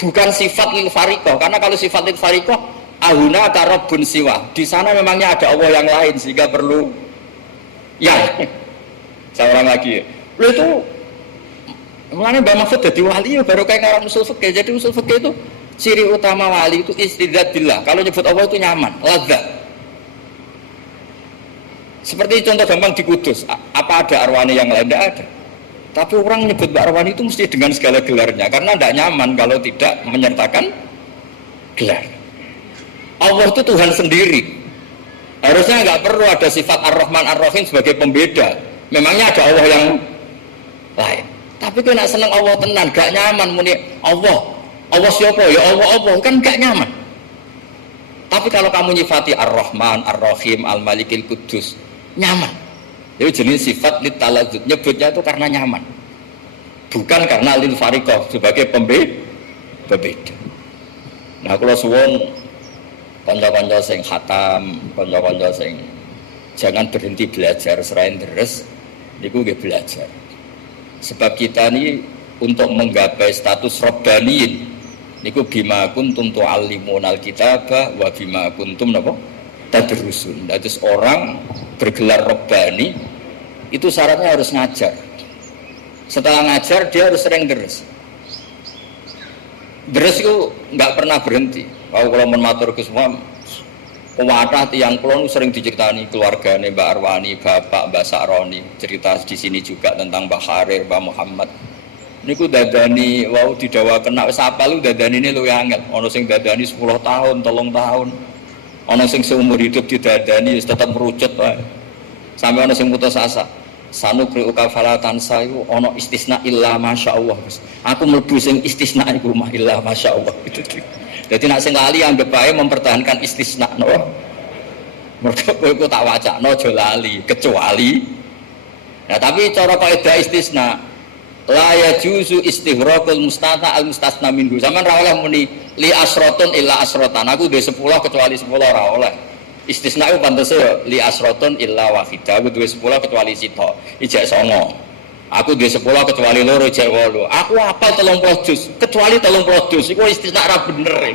bukan sifat lil fariqah. Karena kalau sifat lil fariqah, ahuna karabun siwa, di sana memangnya ada Allah yang lain sehingga perlu ya. Seorang lagi, lo itu mulanya Mbak Mahfud jadi wali ya baru kayak orang usul fikih. Jadi usul fikih itu ciri utama wali itu istidzat billah. Kalau nyebut Allah itu nyaman, ladzat. Seperti contoh gampang di Kudus, apa ada Arwani yang lain? Tidak ada. Tapi orang nyebut Mbak Arwani itu mesti dengan segala gelarnya, karena tidak nyaman kalau tidak menyertakan gelar. Allah itu Tuhan sendiri. Harusnya nggak perlu ada sifat Ar-Rahman Ar-Rahim sebagai pembeda. Memangnya ada Allah yang lain. Tapi kena seneng Allah tenan, gak nyaman muni Allah. Allah siapa ya Allah kan gak nyaman. Tapi kalau kamu nyifati Ar-Rahman Ar-Rahim Al-Malikil Kudus, nyaman. Jadi jenis sifat litaladzud, nyebutnya itu karena nyaman, bukan karena lil fariqah sebagai pembeda. Nah kalau suwun kanca-kanca sing khatam, kanca-kanca sing jangan berhenti belajar serain deres niku nggih belajar. Sebab kita ini untuk menggapai status rabbaniyin niku bima kuntum tu'allimunal kitaba wa bima kuntum napa tadrusun. Terus orang bergelar rabbani itu syaratnya harus ngajar. Setelah ngajar dia harus sering deres. Deres itu nggak pernah berhenti. Kalau matur ke semua pewadah tiang kulon sering diceritani keluarganya Mbak Arwani, Bapak Mbak Sa'roni, cerita di sini juga tentang Mbak Harir, Mbak Muhammad. Niku dadani wau didawa kena wis apal lu dadani ini lu angel. Ana sing dadani 10 tahun, 3 tahun. Ana sing seumur hidup didadani wis tetep merucut wae. Sampai ana sing putus asa. Sanukri ukafalatan sayu ana istisna illa masyaallah. Aku mlebu sing istisna iku mah illa masyaallah. Jadi nak sing lali anggap bae mempertahankan istisna no. Mergo kowe tak wacakno aja lali kecuali. Nah tapi cara kaidah istisna la yajuzu istighraqul mustata al mustasna minhu. Sampeyan ra oleh muni li asratun illa asratan. Aku duwe 10 kecuali 10 ora oleh. Istisna itu pantese li asratun illa wahidah. Aku duwe 10 kecuali sito. Ijek 9. Aku duwe 10 kecuali 2 ijek 8. Aku hafal 30 juz kecuali 30 juz. Iku istisna ra bener.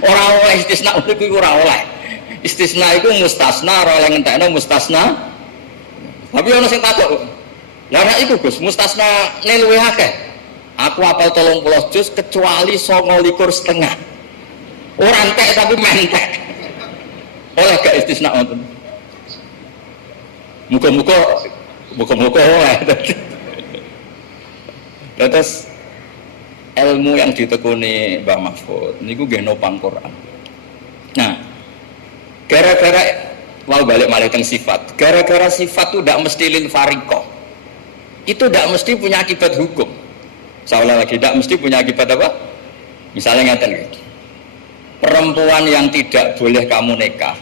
Ora oleh istisna iku ora oleh. Istisna iku mustasna ora oleh ngentekno mustasna. Tapi ana sing takok. Lah nek iku Gus, mustasna ne luwih akeh. Aku hafal 30 juz kecuali 29,5. Ora entek tapi mentek. Oleh gak istisna wonten. Muga-muga oleh. Terus ilmu yang ditekuni Mbah Mahfud niku nggih nopang Quran. Nah, gara-gara mau balik malih teng sifat. Gara-gara sifat itu tidak mesti lil fariqah. Itu tidak mesti punya akibat hukum. Seolah lagi tidak mesti punya akibat apa? Misalnya ngaten gitu. Perempuan yang tidak boleh kamu nikah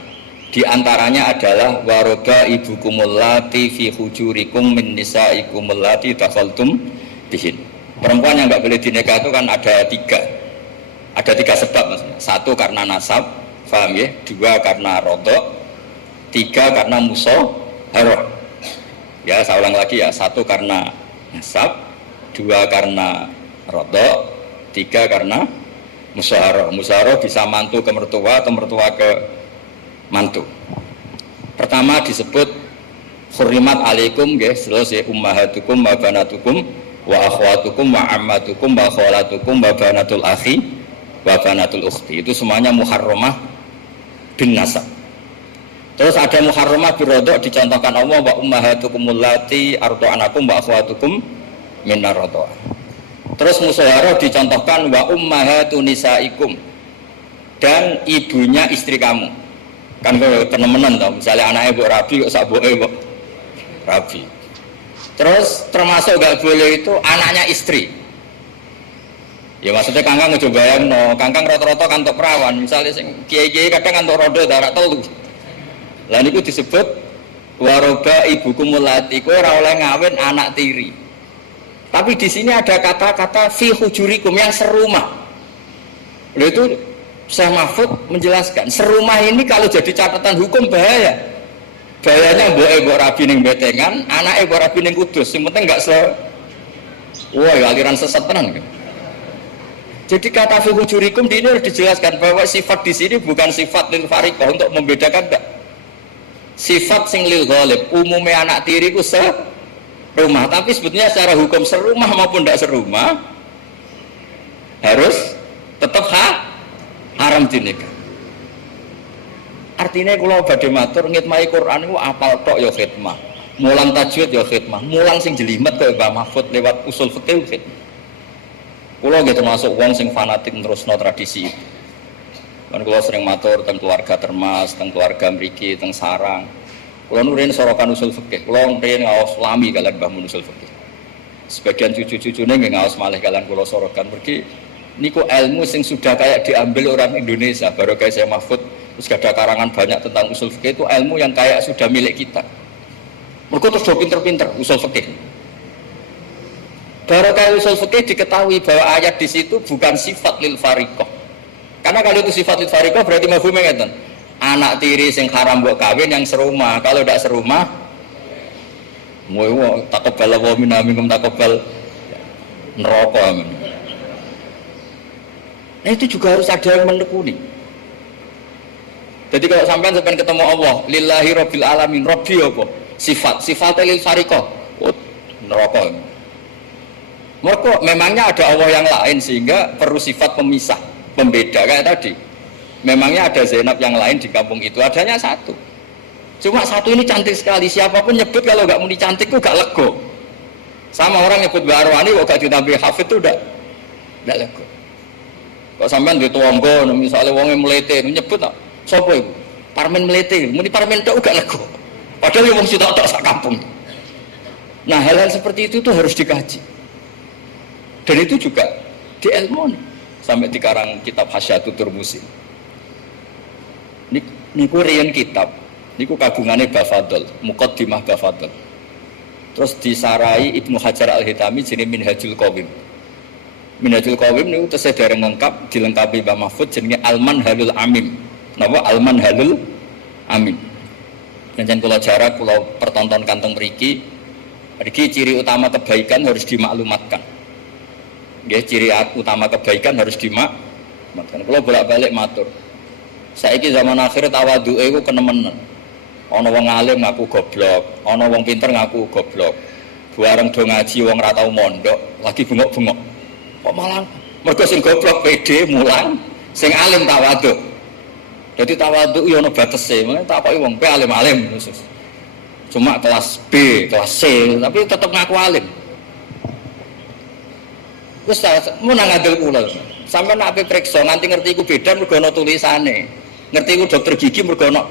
di antaranya adalah waroba ibukumul lati fi hujurikum min nisaikumul lati dakhaltum bihin. Perempuan yang enggak boleh dinikah itu kan ada 3. Ada 3 sebab maksudnya. 1 karena nasab, paham ya? 2 karena rodok, 3 karena musyawarah. Ya, saya ulang lagi ya. 1 karena nasab, 2 karena rodok, 3 karena musyawarah. Musyawarah bisa mantu ke mertua atau mertua ke mantu. Pertama disebut hurrimat alaikum nggih, selesai ummahatukum wa banatukum wa akhwatukum wa ammatukum wa khalatukum wa banatul akhi wa banatul ukhti. Itu semuanya muharramah bin nasab. Terus ada muharramah birodok dicontohkan Allah wa ummahatukumul lati arda'anakum wa akhwatukum minar radha'ah. Terus musyawarah dicontohkan wa ummahatun nisaikum, dan ibunya istri kamu. Kan tenemenan tau, misalnya anaknya mbok rabi kok saboke mbok rabi. Terus termasuk gak boleh itu anaknya istri. Ya maksudnya kangkang coba bayangno, kangkang rata-rata kantor perawan, misalnya sing kiai-kiai kadang kantor rodo darak telu. Lah niku disebut Waroba ibukum mulati, kowe ora oleh ngawin anak tiri. Tapi di sini ada kata-kata fi hujurikum yang serumah. Lalu itu Syekh Mahfud menjelaskan, serumah ini kalau jadi catatan hukum bahaya. Bahayanya mbok rabi ning betengan, anake mbok rabi ning kudus. Sing penting enggak wah, aliran sesat tenan. Jadi kata fi hujurikum di ini harus dijelaskan bahwa sifat di sini bukan sifat lil fariqah untuk membedakan enggak. Sifat sing lil ghalib, umumnya anak tiri ku serumah, tapi sebetulnya secara hukum serumah maupun tidak serumah harus tetap haram dinikah. Artinya kalau badhe matur ngitmai Quran itu apal tok ya khidmah, mulang tajwid ya khidmah, mulang sing jelimet kaya Mbah Mahfud lewat usul fikih khidmah. Kula nggih termasuk wong sing fanatik terusno tradisi itu. Kan kula sering matur teng keluarga Termas, teng keluarga mriki, teng sarang. Kula nurin sorokan usul fikih. Kula nurin ngaos lami kalian Mbah Mun usul fikih. Sebagian cucu-cucune nggih ngaos malih kalian kula sorokan mergi niku ilmu sing sudah kayak diambil orang Indonesia. Baru kayak saya Mahfud terus ada karangan banyak tentang usul fikih, itu ilmu yang kayak sudah milik kita. Mergo terus do pinter-pinter usul fikih. Baru kayak usul fikih diketahui bahwa ayat di situ bukan sifat lil fariqah. Karena kalau itu sifat lil fariqah berarti mafhume ngeten. Anak tiri sing haram mbok kawin yang serumah. Kalau tidak serumah moyo takobal wa minkum takobal neraka amin. Nah itu juga harus ada yang menekuni. Jadi kalau sampean ketemu Allah, lillahi rabbil alamin, rabbi apa? Sifat lil fariqah. Oh, neraka. Mereka memangnya ada Allah yang lain sehingga perlu sifat pemisah, pembeda kayak tadi. Memangnya ada Zainab yang lain di kampung itu, adanya satu. Cuma satu ini cantik sekali, siapapun nyebut kalau nggak muni cantik kok gak lego. Sama orang nyebut Mbak Arwani kok gak ditambahi hafid itu udah lego. Kok sampean duwe tangga misalnya wong mlete nyebut tak sapa iku? Parmen mlete, muni parmen tok gak lego. Padahal wong sitok tok sak kampung. Nah, hal-hal seperti itu tuh harus dikaji. Dan itu juga di ilmu sampai dikarang kitab Hasyatul Turmusi. Niku riyen kitab, niku kagungane Bafadl, Muqaddimah Bafadl. Terus disarai Ibnu Hajar Al-Hitami jenenge Minhajul Qawim. Minhajul Qawim niku tesih dereng lengkap, dilengkapi Mbah Mahfud jenenge Al-Manhalul Amim. Napa Al-Manhalul Amim. Dan kula jarak kula pertontonkan teng mriki, iki ciri utama kebaikan harus dimaklumatkan. Ya, ciri utama kebaikan harus dimaklumatkan. Kalau bolak-balik matur. Saiki zaman akhir tawadhuke iku kenemenan. Ana wong alim ngaku goblok, ana wong pinter ngaku goblok. Bareng do ngaji wong ora tau mondok, lagi bengok-bengok. Kok malah mergo sing goblok pede mulang, sing alim tawadhu. Jadi tawadhu yo ana batese, takoki wong pe alim-alim khusus. Cuma kelas B, kelas C, tapi tetap ngaku alim. Wes mau nang ngandel kula. Sampeyan nek ape priksa nganti ngerti iku beda mergo ana tulisane. Ngerti iku dokter gigi mergo ana.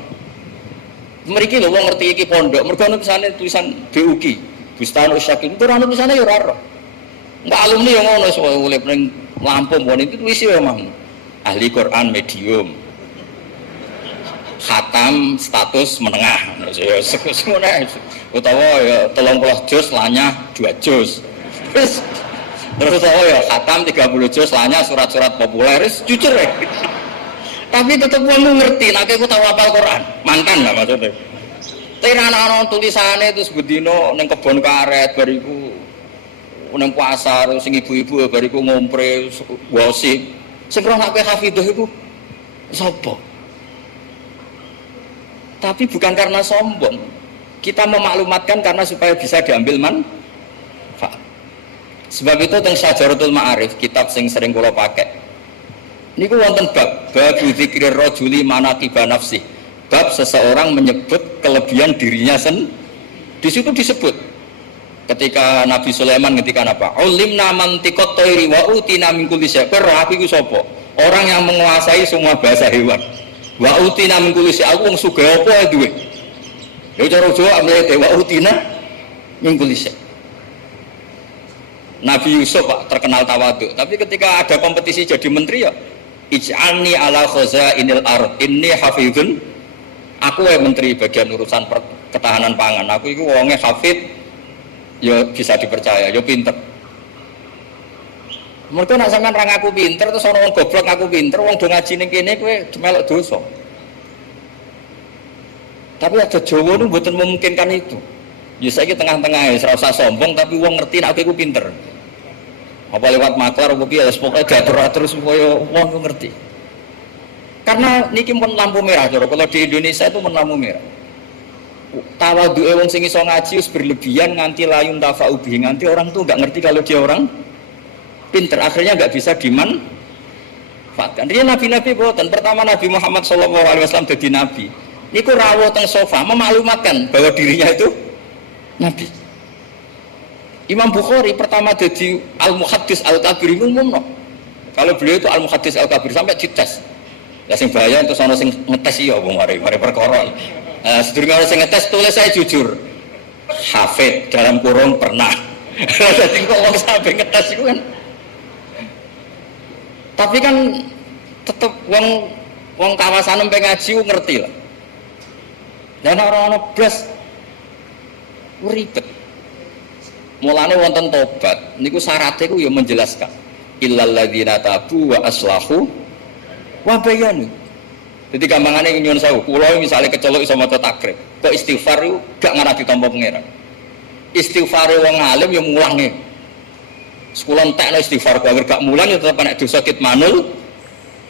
Mriki lho wong ngerti iki pondok mergo ana tulisan BUGI. Bustanul Syakin. Itu ana tulisane ya ora ora. Enggak alumni yang ngono soal urip ning Lampung pun itu tulis ya mah. Ahli Quran medium. Khatam status menengah. Ya semono. Utawa ya 30 juz lanyah 2 juz. Terus ya khatam 30 juz lanya surat-surat populer jujur ya. Tapi tetep wong ngerti nek aku tahu hafal Quran. Mantan lah maksudnya. Tapi ana tulisane terus bedino ning kebon karet bariku ning pasar sing ibu-ibu bariku ngompre gosip. Sing roh nek hafidhah iku sapa? Tapi bukan karena sombong. Kita memaklumatkan karena supaya bisa diambil manfaat. Sebab itu teng Syajaratul Ma'arif, kitab sing sering kula pakai. Niku wonten bab dzikrir rajuli manaqiba nafsi. Bab seseorang menyebut kelebihan dirinya di situ disebut. Ketika Nabi Sulaiman ngendikan apa? Ulimna mantiqat thairi wa utina min kulli syai'. Aku iku sapa? Orang yang menguasai semua bahasa hewan. Wa utina min kulli syai'. Aku wong sugih apa duwe? Ya cara Jawa mlete wa utina min kulli syai'. Nabi Yusuf Pak terkenal tawadhu, tapi ketika ada kompetisi jadi menteri ya ij'alni ala khazainil ard inni hafizun. Aku menteri bagian urusan ketahanan pangan. Aku itu wongnya hafid, ya bisa dipercaya, ya pinter. Mereka nak sampean ra ngaku pinter terus ana wong goblok ngaku pinter, wong do ngaji ning kene kowe melok dosa. Tapi ada Jawa itu mboten memungkinkan itu. Ya saiki tengah-tengah ya ora usah sombong tapi wong ngerti nek aku pinter. Apa lewat maklar apa piye pokoke diatur-atur supaya wong ngerti. Karena niki pun lampu merah cara kalau di Indonesia itu pun lampu merah. Tawaduke wong sing iso ngaji wis berlebihan nganti layun tafaubi, nganti orang tuh enggak ngerti kalau dia orang pinter, akhirnya enggak bisa dimanfaatkan. Dia nabi-nabi boten. Pertama Nabi Muhammad SAW jadi nabi. Niku rawuh teng sofa memaklumatkan bahwa dirinya itu nabi. Imam Bukhari pertama jadi al-muhaddis al-kabir umum no. Kalau beliau itu al-muhaddis al-kabir sampai dites. Lah sing bahaya entuk ana sing ngetes ya apa mari perkara. Sedurunge ana sing ngetes tulis saya jujur. Hafid dalam kurung pernah. Dadi kok wong sampe ngetes iku kan. Tapi kan tetep wong kawasan pengaji ngerti lah. Dan orang-orang blas ribet. Mulane wonten tobat niku syaratnya ku ya menjelaskan illal ladzina tabu wa aslahu wa bayanu. Jadi gampangane nyuwun sewu, kula misale kecelok iso maca takrib, kok istighfar iku gak ngarah ditampa pangeran. Istighfare wong alim ya mulange. Sekula entekno istighfar ku gak mulang ya tetep nek dosa kitmanul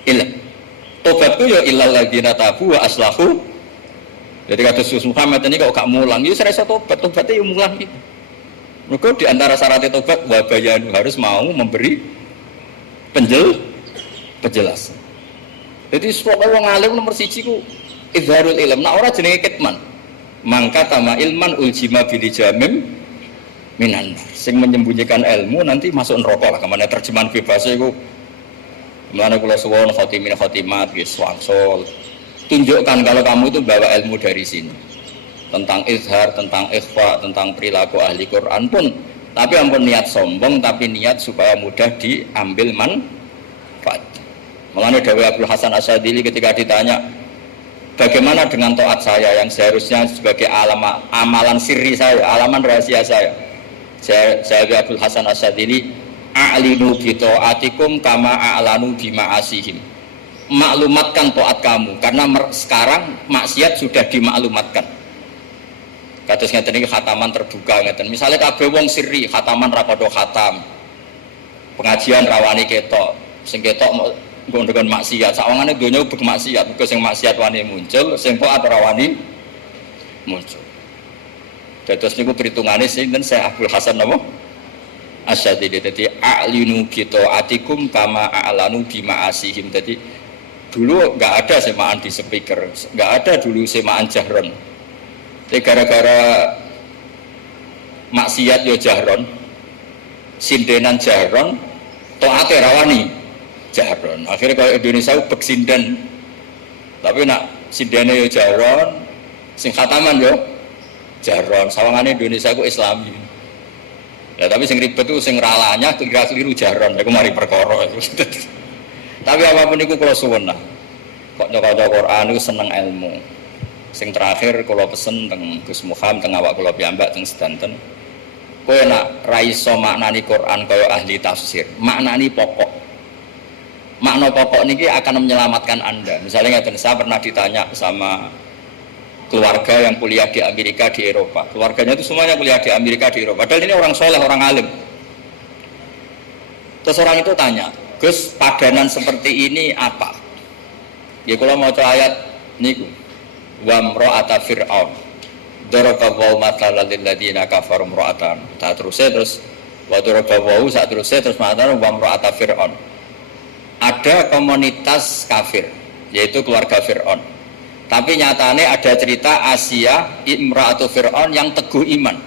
ilm. Tobatku ya illal ladzina tabu wa aslahu. Jadi kata Sus Muhammad ini kok gak mulang, ya serasa tobatnya ya mulang gitu. Mereka di antara syarat tobat wabayanu harus mau memberi penjelasan. Jadi pokoknya wong alim nomor siji ku izharul ilm. Nah ora jenenge kitman. Mangka tama ilman uljima bil jamim minan. Sing menyembunyikan ilmu nanti masuk neraka lah. Kemana terjemahan bebas iku. Mulane kula suwun khotimin khotimat nggih swangsul. Tunjukkan kalau kamu itu bawa ilmu dari sini. Tentang izhar, tentang ikhfa, tentang perilaku ahli Quran pun, tapi ampun niat sombong, tapi niat supaya mudah diambil manfaat. Mulane dawuh Abdul Hasan Asyadzili ketika ditanya bagaimana dengan taat saya yang seharusnya sebagai amalan sirri saya, alaman rahasia saya Abdul Hasan Asyadzili a'linu bi taatikum kama a'lanu bi ma'asihim. Maklumatkan taat kamu karena sekarang maksiat sudah dimaklumatkan. Kados ngeten iki khataman terbuka ngeten. Misale kabeh wong sirri khataman ra padha khatam. Pengajian rawani ketok, sing ketok nggo dengan maksiat. Sawangane donya ubek maksiat, mergo sing maksiat wani muncul, sing taat ora wani muncul. Dados niku perhitungane sinten Syekh Abdul Hasan napa? Asyadzili. Dadi a'linu bi taatikum kama a'lanu bi ma'asihim. Dadi dulu enggak ada semaan di speaker, enggak ada dulu semaan jahron. Tapi gara-gara maksiat yo jahron, sindenan jahron, taate rawani jahron. Akhirnya kalau Indonesia ubek sinden, tapi nak sindene yo jahron, sing khataman yo jahron. Sawangane Indonesia ku Islami. Ya tapi sing ribet itu sing ralanya keliru jahron. Iku mari perkara. Tapi apapun itu kalau suwun lah. Kok nyok-nyok Quran itu seneng ilmu. Sing terakhir kalau pesen teng Gus Muham teng awak kula piyambak teng sedanten. Kowe nak ra iso maknani Quran kaya ahli tafsir, maknani pokok. Makna pokok niki akan menyelamatkan Anda. Misalnya ngeten, saya pernah ditanya sama keluarga yang kuliah di Amerika di Eropa. Keluarganya itu semuanya kuliah di Amerika di Eropa. Padahal ini orang soleh, orang alim. Terus orang itu tanya, Gus, padanan seperti ini apa? Ya kalau mau ayat niku. Wa mra'ata fir'aun daraballahu mathalan lil ladzina kafaru mra'atan. Terus wa daraballahu terus mataran wa mra'ata fir'aun. Ada komunitas kafir yaitu keluarga Fir'aun. Tapi nyatanya ada cerita Asia imra'atu Fir'aun yang teguh iman.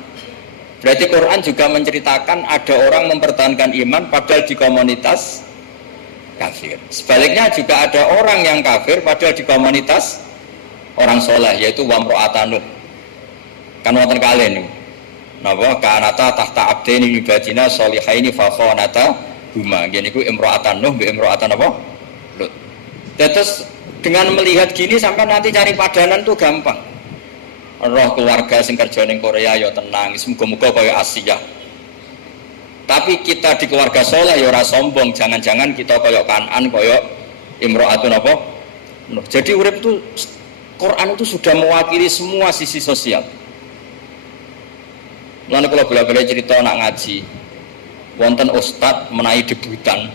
Berarti Quran juga menceritakan ada orang mempertahankan iman padahal di komunitas kafir. Sebaliknya juga ada orang yang kafir padahal di komunitas orang soleh yaitu wamro'atan Nuh. Kan wonten kalih niku. Napa kanata tahta abdeni ibadina sholihaini fa khanata huma. Ngene iku imro'atan Nuh mbek imro'atan apa? Lut. Terus dengan melihat gini sampai nanti cari padanan tuh gampang. roh keluarga sing kerja ning Korea ya tenang, muga-muga kaya Asia. Tapi kita di keluarga soleh ya ora sombong, jangan-jangan kita kaya Kanan, kaya Imro'atun apa? Nuh. Jadi urip itu Quran itu sudah mewakili semua sisi sosial. Lalu kalau bola-bola cerita nak ngaji, wonten ustad menawi debutan.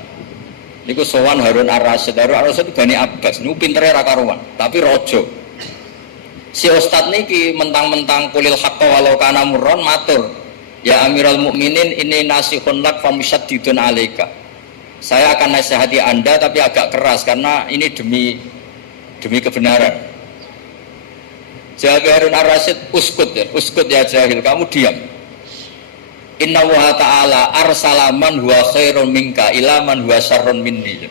Niku sowan Harun Ar-Rasyid. Harun Ar-Rasyid itu Bani Abbas, niku pintere ra karuan, tapi rojo. Si ustad niki mentang-mentang kulil haqqa walau kana murron matur. Ya Amirul Mukminin ini nasihun lak famusyaddidun alaika. Saya akan nasihati Anda tapi agak keras karena ini demi kebenaran. Jawab Harun Ar-Rasyid, uskut ya jahil, kamu diam. Inna wa ta'ala arsala man huwa khairun minka ila man huwa syarrun minni.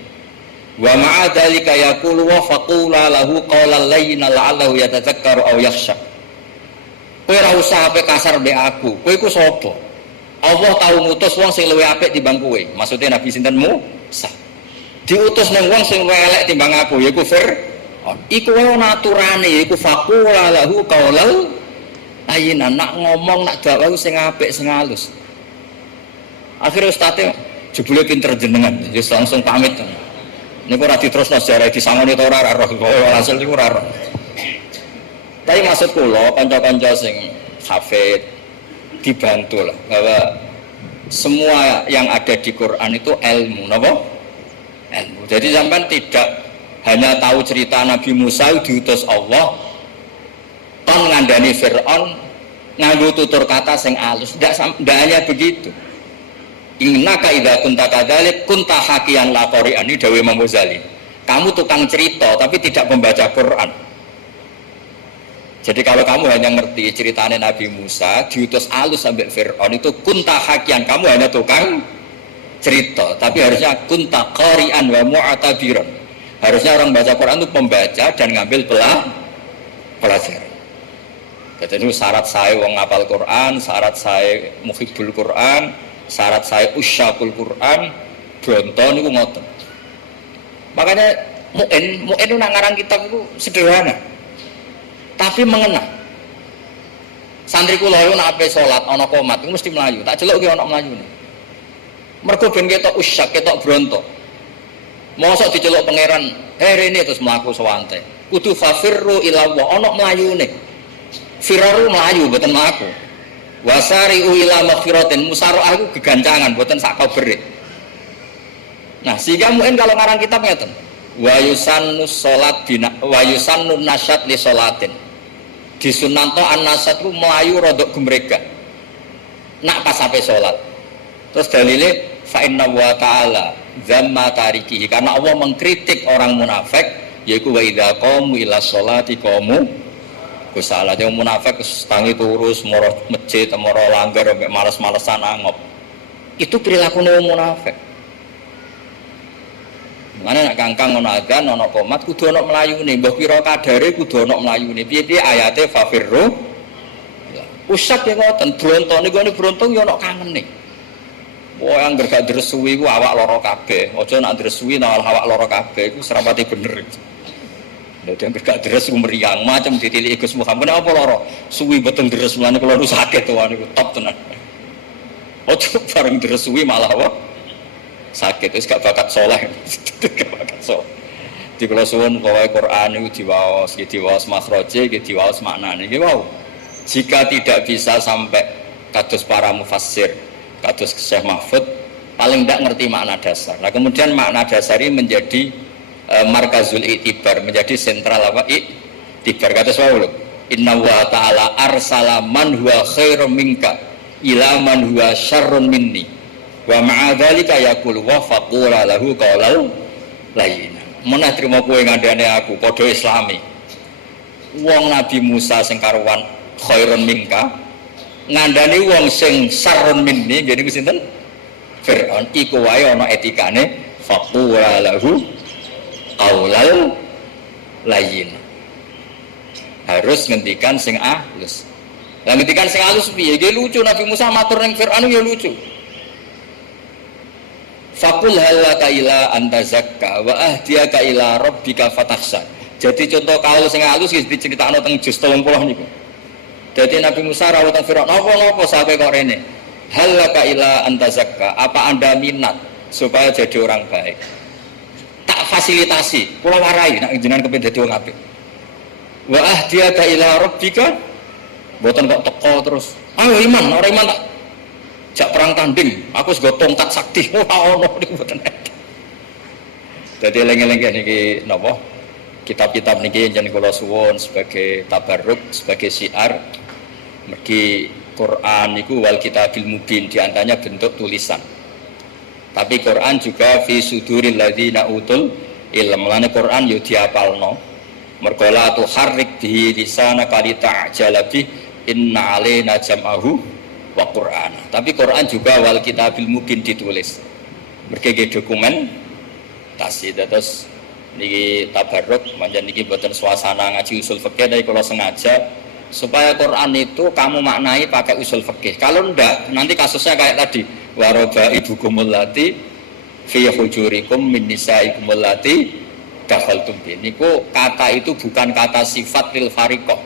Wa ma'a dzalika yaqulu wa faqula lahu qawlan layyinan la'allahu yatadzakkaru aw yakhsha. Kowe ora usah ape kasar mbek aku. Kowe iku sapa? Allah tahu ngutus wong sing luwih apik timbang kowe. Maksudnya Nabi sinten Musa. Diutus ning wong sing luwih elek timbang aku, yaiku Fir'aun. Iku wae ana aturane, yaiku faqula lahu qawlan layyinan. Nak ngomong nak dakwah sing apik sing halus. Akhire ustaze jebule pinter jenengan, wis langsung pamit. Niku ora diterusno sejarah disangoni ta ora roh, hasil niku ora roh. Tapi maksud kula kanca-kanca sing hafid dibantu lah bahwa semua yang ada di Quran itu ilmu, napa? Ilmu. Jadi sampean tidak hanya tahu cerita Nabi Musa diutus Allah kon ngandani Fir'aun nganggo tutur kata sing alus, ndak hanya begitu. Innaka idza kunta kadzalik kunta hakiyan la qari'an, ini dawuh Imam Ghazali. Kamu tukang cerita tapi tidak membaca Quran. Jadi kalau kamu hanya ngerti ceritanya Nabi Musa diutus alus sampai Fir'aun itu kunta hakian, kamu hanya tukang cerita. Tapi harusnya kunta qari'an wa mu'tabiran. Harusnya orang baca Quran itu membaca dan ngambil pelajaran. Jadi itu syarat saya wong ngapal Quran, syarat saya muhibbul Quran, syarat saya usyakul Quran, bronto niku ngoten. Makanya mu'in itu nak ngarang kitab itu sederhana. Tapi mengena. Santri kula yo nek ape salat ana qomat iku mesti mlayu. Tak celuk ki ana mlayune. Mergo ben ketok usyak, ketok bronto. Mosok diceluk pangeran, rene terus mlaku sewante. Kudu fafirru ila wa ana mlayune. Firaru mlayu mboten mlaku. Wasari'u ila maghfiratin, musara'ah iku gegancangan mboten sak kabere. Nah, sehingga mungkin kalau ngarang kitab ngeten. Wa yusannu salat bina wa yusannu nasyat li salatin. Disunanto an-nasyat ku melayu rodok gumrega. Nak pas sampai salat. Terus dalile fa inna wa ta'ala dzamma tarikihi, karena Allah mengkritik orang munafik yaiku wa idza qamu ila sholati qamu kusala. Yang munafik tangi turus moro masjid moro langgar mek males-malesan angop. Itu perilaku wong munafik. Mana nak kangkang ono adzan ono qomat kudu ono mlayune, mbah pira kadare kudu ono mlayune. Piye-piye ayate fafirru. Usap ya ngoten, bronto niku bronto ya ono kangene. Wong angger gak dresui ku awak lara kabeh. Aja nak dresui nang awak lara kabeh iku serapati bener. Lha angger gak dres meriang macam ditiliki Gus Muhammad apa lara? Suwi betul dres mulane kula nu sakit to niku top tenan. Aja bareng dresui malah apa? Sakit wis gak bakat saleh. Gak bakat saleh. Di kula suwun pokoke Quran niku diwaos makhraje, diwaos maknane. Nggih wau. Jika tidak bisa sampai kados para mufassir, kados Syekh Mahfud, paling tidak ngerti makna dasar. Nah kemudian makna dasar ini menjadi markazul i'tibar, menjadi sentral apa? I'tibar. Kados wau lho. Inna wa ta'ala arsala man huwa khairum minka ila man huwa syarrun minni. Wa ma'a dzalika yaqulu wa faqula lahu qawlan layyina. Menah trimo kowe ngandhane aku padha islami. Wong Nabi Musa sing karuan khairun minka ngandani wong sing sarun minni, jadi ku sinten? Fir'aun. Iku wae ana etikane faqula lahu qaulal layyin. Harus ngendikan sing halus. Lah ngendikan sing halus piye? Nggih lucu Nabi Musa matur ning Fir'aun ya lucu. Faqul halaka ila anta zakka wa ahdiyaka ila rabbika fatakhsha. Jadi contoh kaul sing halus iki diceritakno teng juz 30 niku. Jadi Nabi Musa rawuh teng Firaun, "Apa sampai kok rene? Halaka ila antazakka, apa Anda minat supaya jadi orang baik? Tak fasilitasi, kula warai nek jenengan kepengin dadi wong apik. Wa ahdiyaka ila rabbika, mboten kok teko terus. Ayo iman, ora iman tak jak perang tanding, aku sego tongkat sakti. Ora ono niku mboten. Dadi eling-eling niki napa? Kitab-kitab niki jeneng kula suwun sebagai tabarruk, sebagai syiar. Mergi Quran niku wal kitabil mubin, diantaranya bentuk tulisan. Tapi Quran juga fi suduril ladzina utul ilm. Mulane Quran yo diapalno. Mergo la tuharrik bihi lisanaka lita'jala bi inna alaina jam'ahu wa Qur'ana. Tapi Quran juga wal kitabil mubin ditulis. Mergi dokumen tasih terus niki tabarruk manjen niki boten suasana ngaji usul fikih, tapi kalau sengaja supaya Quran itu kamu maknai pakai usul fikih. Kalau enggak, nanti kasusnya kayak tadi, waroba ibukumul lati fi hujurikum min nisaikumul lati dakhaltum bi. Niku kata itu bukan kata sifat lil fariqah,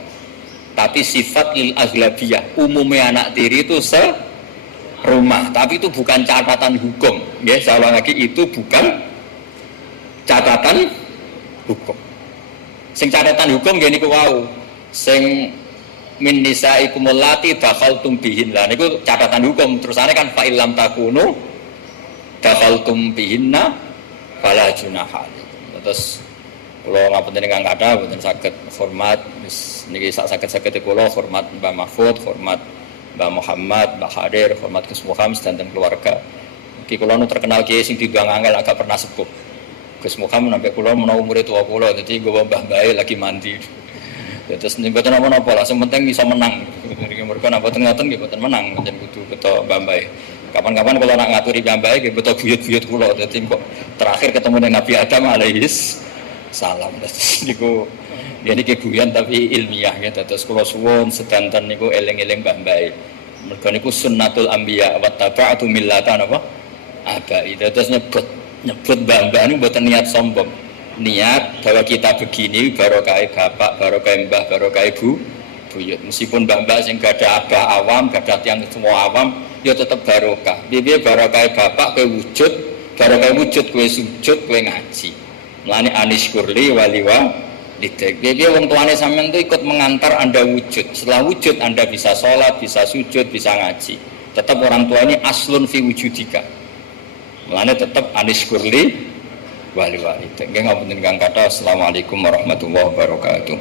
tapi sifat lil aghlabiyah. Umumnya anak tiri itu serumah, tapi itu bukan catatan hukum. Ya, saya ulang lagi, itu bukan catatan hukum. Sing catatan hukum gini ku wau. Sing min nisaikumul lati dakhaltum bihin. Lah niku catatan hukum. Terusane kan fa illam takunu dakhaltum bihinna fala junaha. Terus kula ngapunten ingkang kathah boten saged hormat niki saged-saged kula hormat Mbah Mahfud, hormat Mbah Muhammad, Mbah Hadir, hormat Gus Muhammad dan keluarga. Iki kula nu terkenal kiai sing diundang angel agak pernah sepuh. Gus Muhammad sampai kula menawa umure 20, jadi gue mbah-mbahe lagi mandi. Terus mboten napa-napa lah, sing penting bisa menang. Mereka napa ngoten nggih mboten menang, pancen kudu beto mbah-mbahe. Kapan-kapan kalau nak ngaturi mbah-mbahe nggih beto buyut-buyut kula. Dadi kok terakhir ketemu dengan Nabi Adam alaihis salam. Niku ya niki guyon tapi ilmiah ya. Terus kula suwun sedanten niku eling-eling mbah-mbahe. Mergo niku sunnatul anbiya wa taba'atu millatan apa? Abai. Terus nyebut mbah-mbah ini buatan niat sombong, niat bahwa kita begini barokah bapak, barokah mbah, barokah ibu buyut. Meskipun mbah-mbah sing gak ada abah awam, gak ada yang semua awam, ya tetap barokah. Biar barokah bapak kue wujud, barokah wujud kue sujud, kue ngaji. Melani anis kurli waliwa lidek. Biar wong tuane sampean itu ikut mengantar anda wujud. Setelah wujud anda bisa sholat, bisa sujud, bisa ngaji. Tetap orang tua ini aslun fi wujudika. Mulane tetap anis kurli wali wali. Nggih ngapunten kang kathah. Assalamualaikum warahmatullahi wabarakatuh.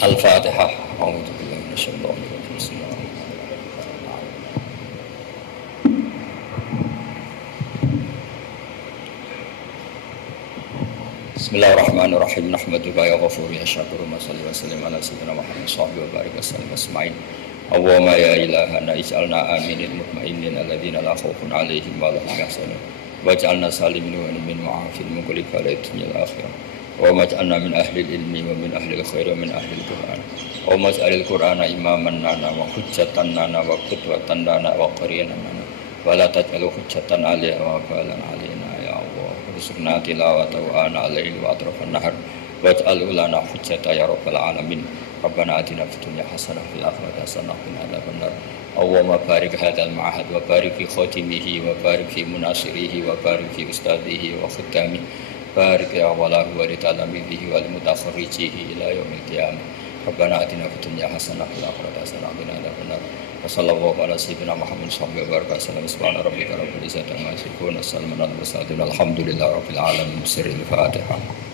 Al-Fatihah. A'udzu billahi minasyaitonir rajim. Bismillahirrahmanirrahim. Nahmaduka ya ghafur ya syakur. Shalli wa sallim ala sayyidina Muhammad wa barik wa sallim asma'in. Allahumma ya ilahana ij'alna aminin mutmainin alladzina la khaufun 'alaihim wa lahum yahzanun waj'alna salimin wa min mu'afin min kulli bala'in dunyal akhirah wa maj'alna min ahli ilmi wa min ahli khair wa min ahli al-Qur'an wa maj'alil Qur'ana imaman lana wa hujjatan lana wa qudwatan lana wa qarinan lana wa la taj'al hujjatan 'alaina wa balan 'alaina ya Allah rusukna tilawatahu ana 'alaina wa atrafan nahar waj'al lana hujjata ya rabbal alamin. Rabbana atina fid dunya hasanah fil akhirati hasanah wa qina adzabannar. Allahumma barik hadzal ma'had wa barik fi khatimihi wa barik fi munasirihi wa barik fi ustadihi wa khutamihi. Barik ya walahu wa li talamidihi wa li mutakharrijihi ila yaumil qiyamah. Rabbana atina fid dunya hasanah fil akhirati hasanah wa qina adzabannar. Wa sallallahu ala sayyidina Muhammad sallallahu alaihi wa sallam. Subhana rabbika rabbil izzati amma yasifun. Wassalamu ala al mursalin. Alhamdulillahi rabbil alamin. Sirril Fatihah.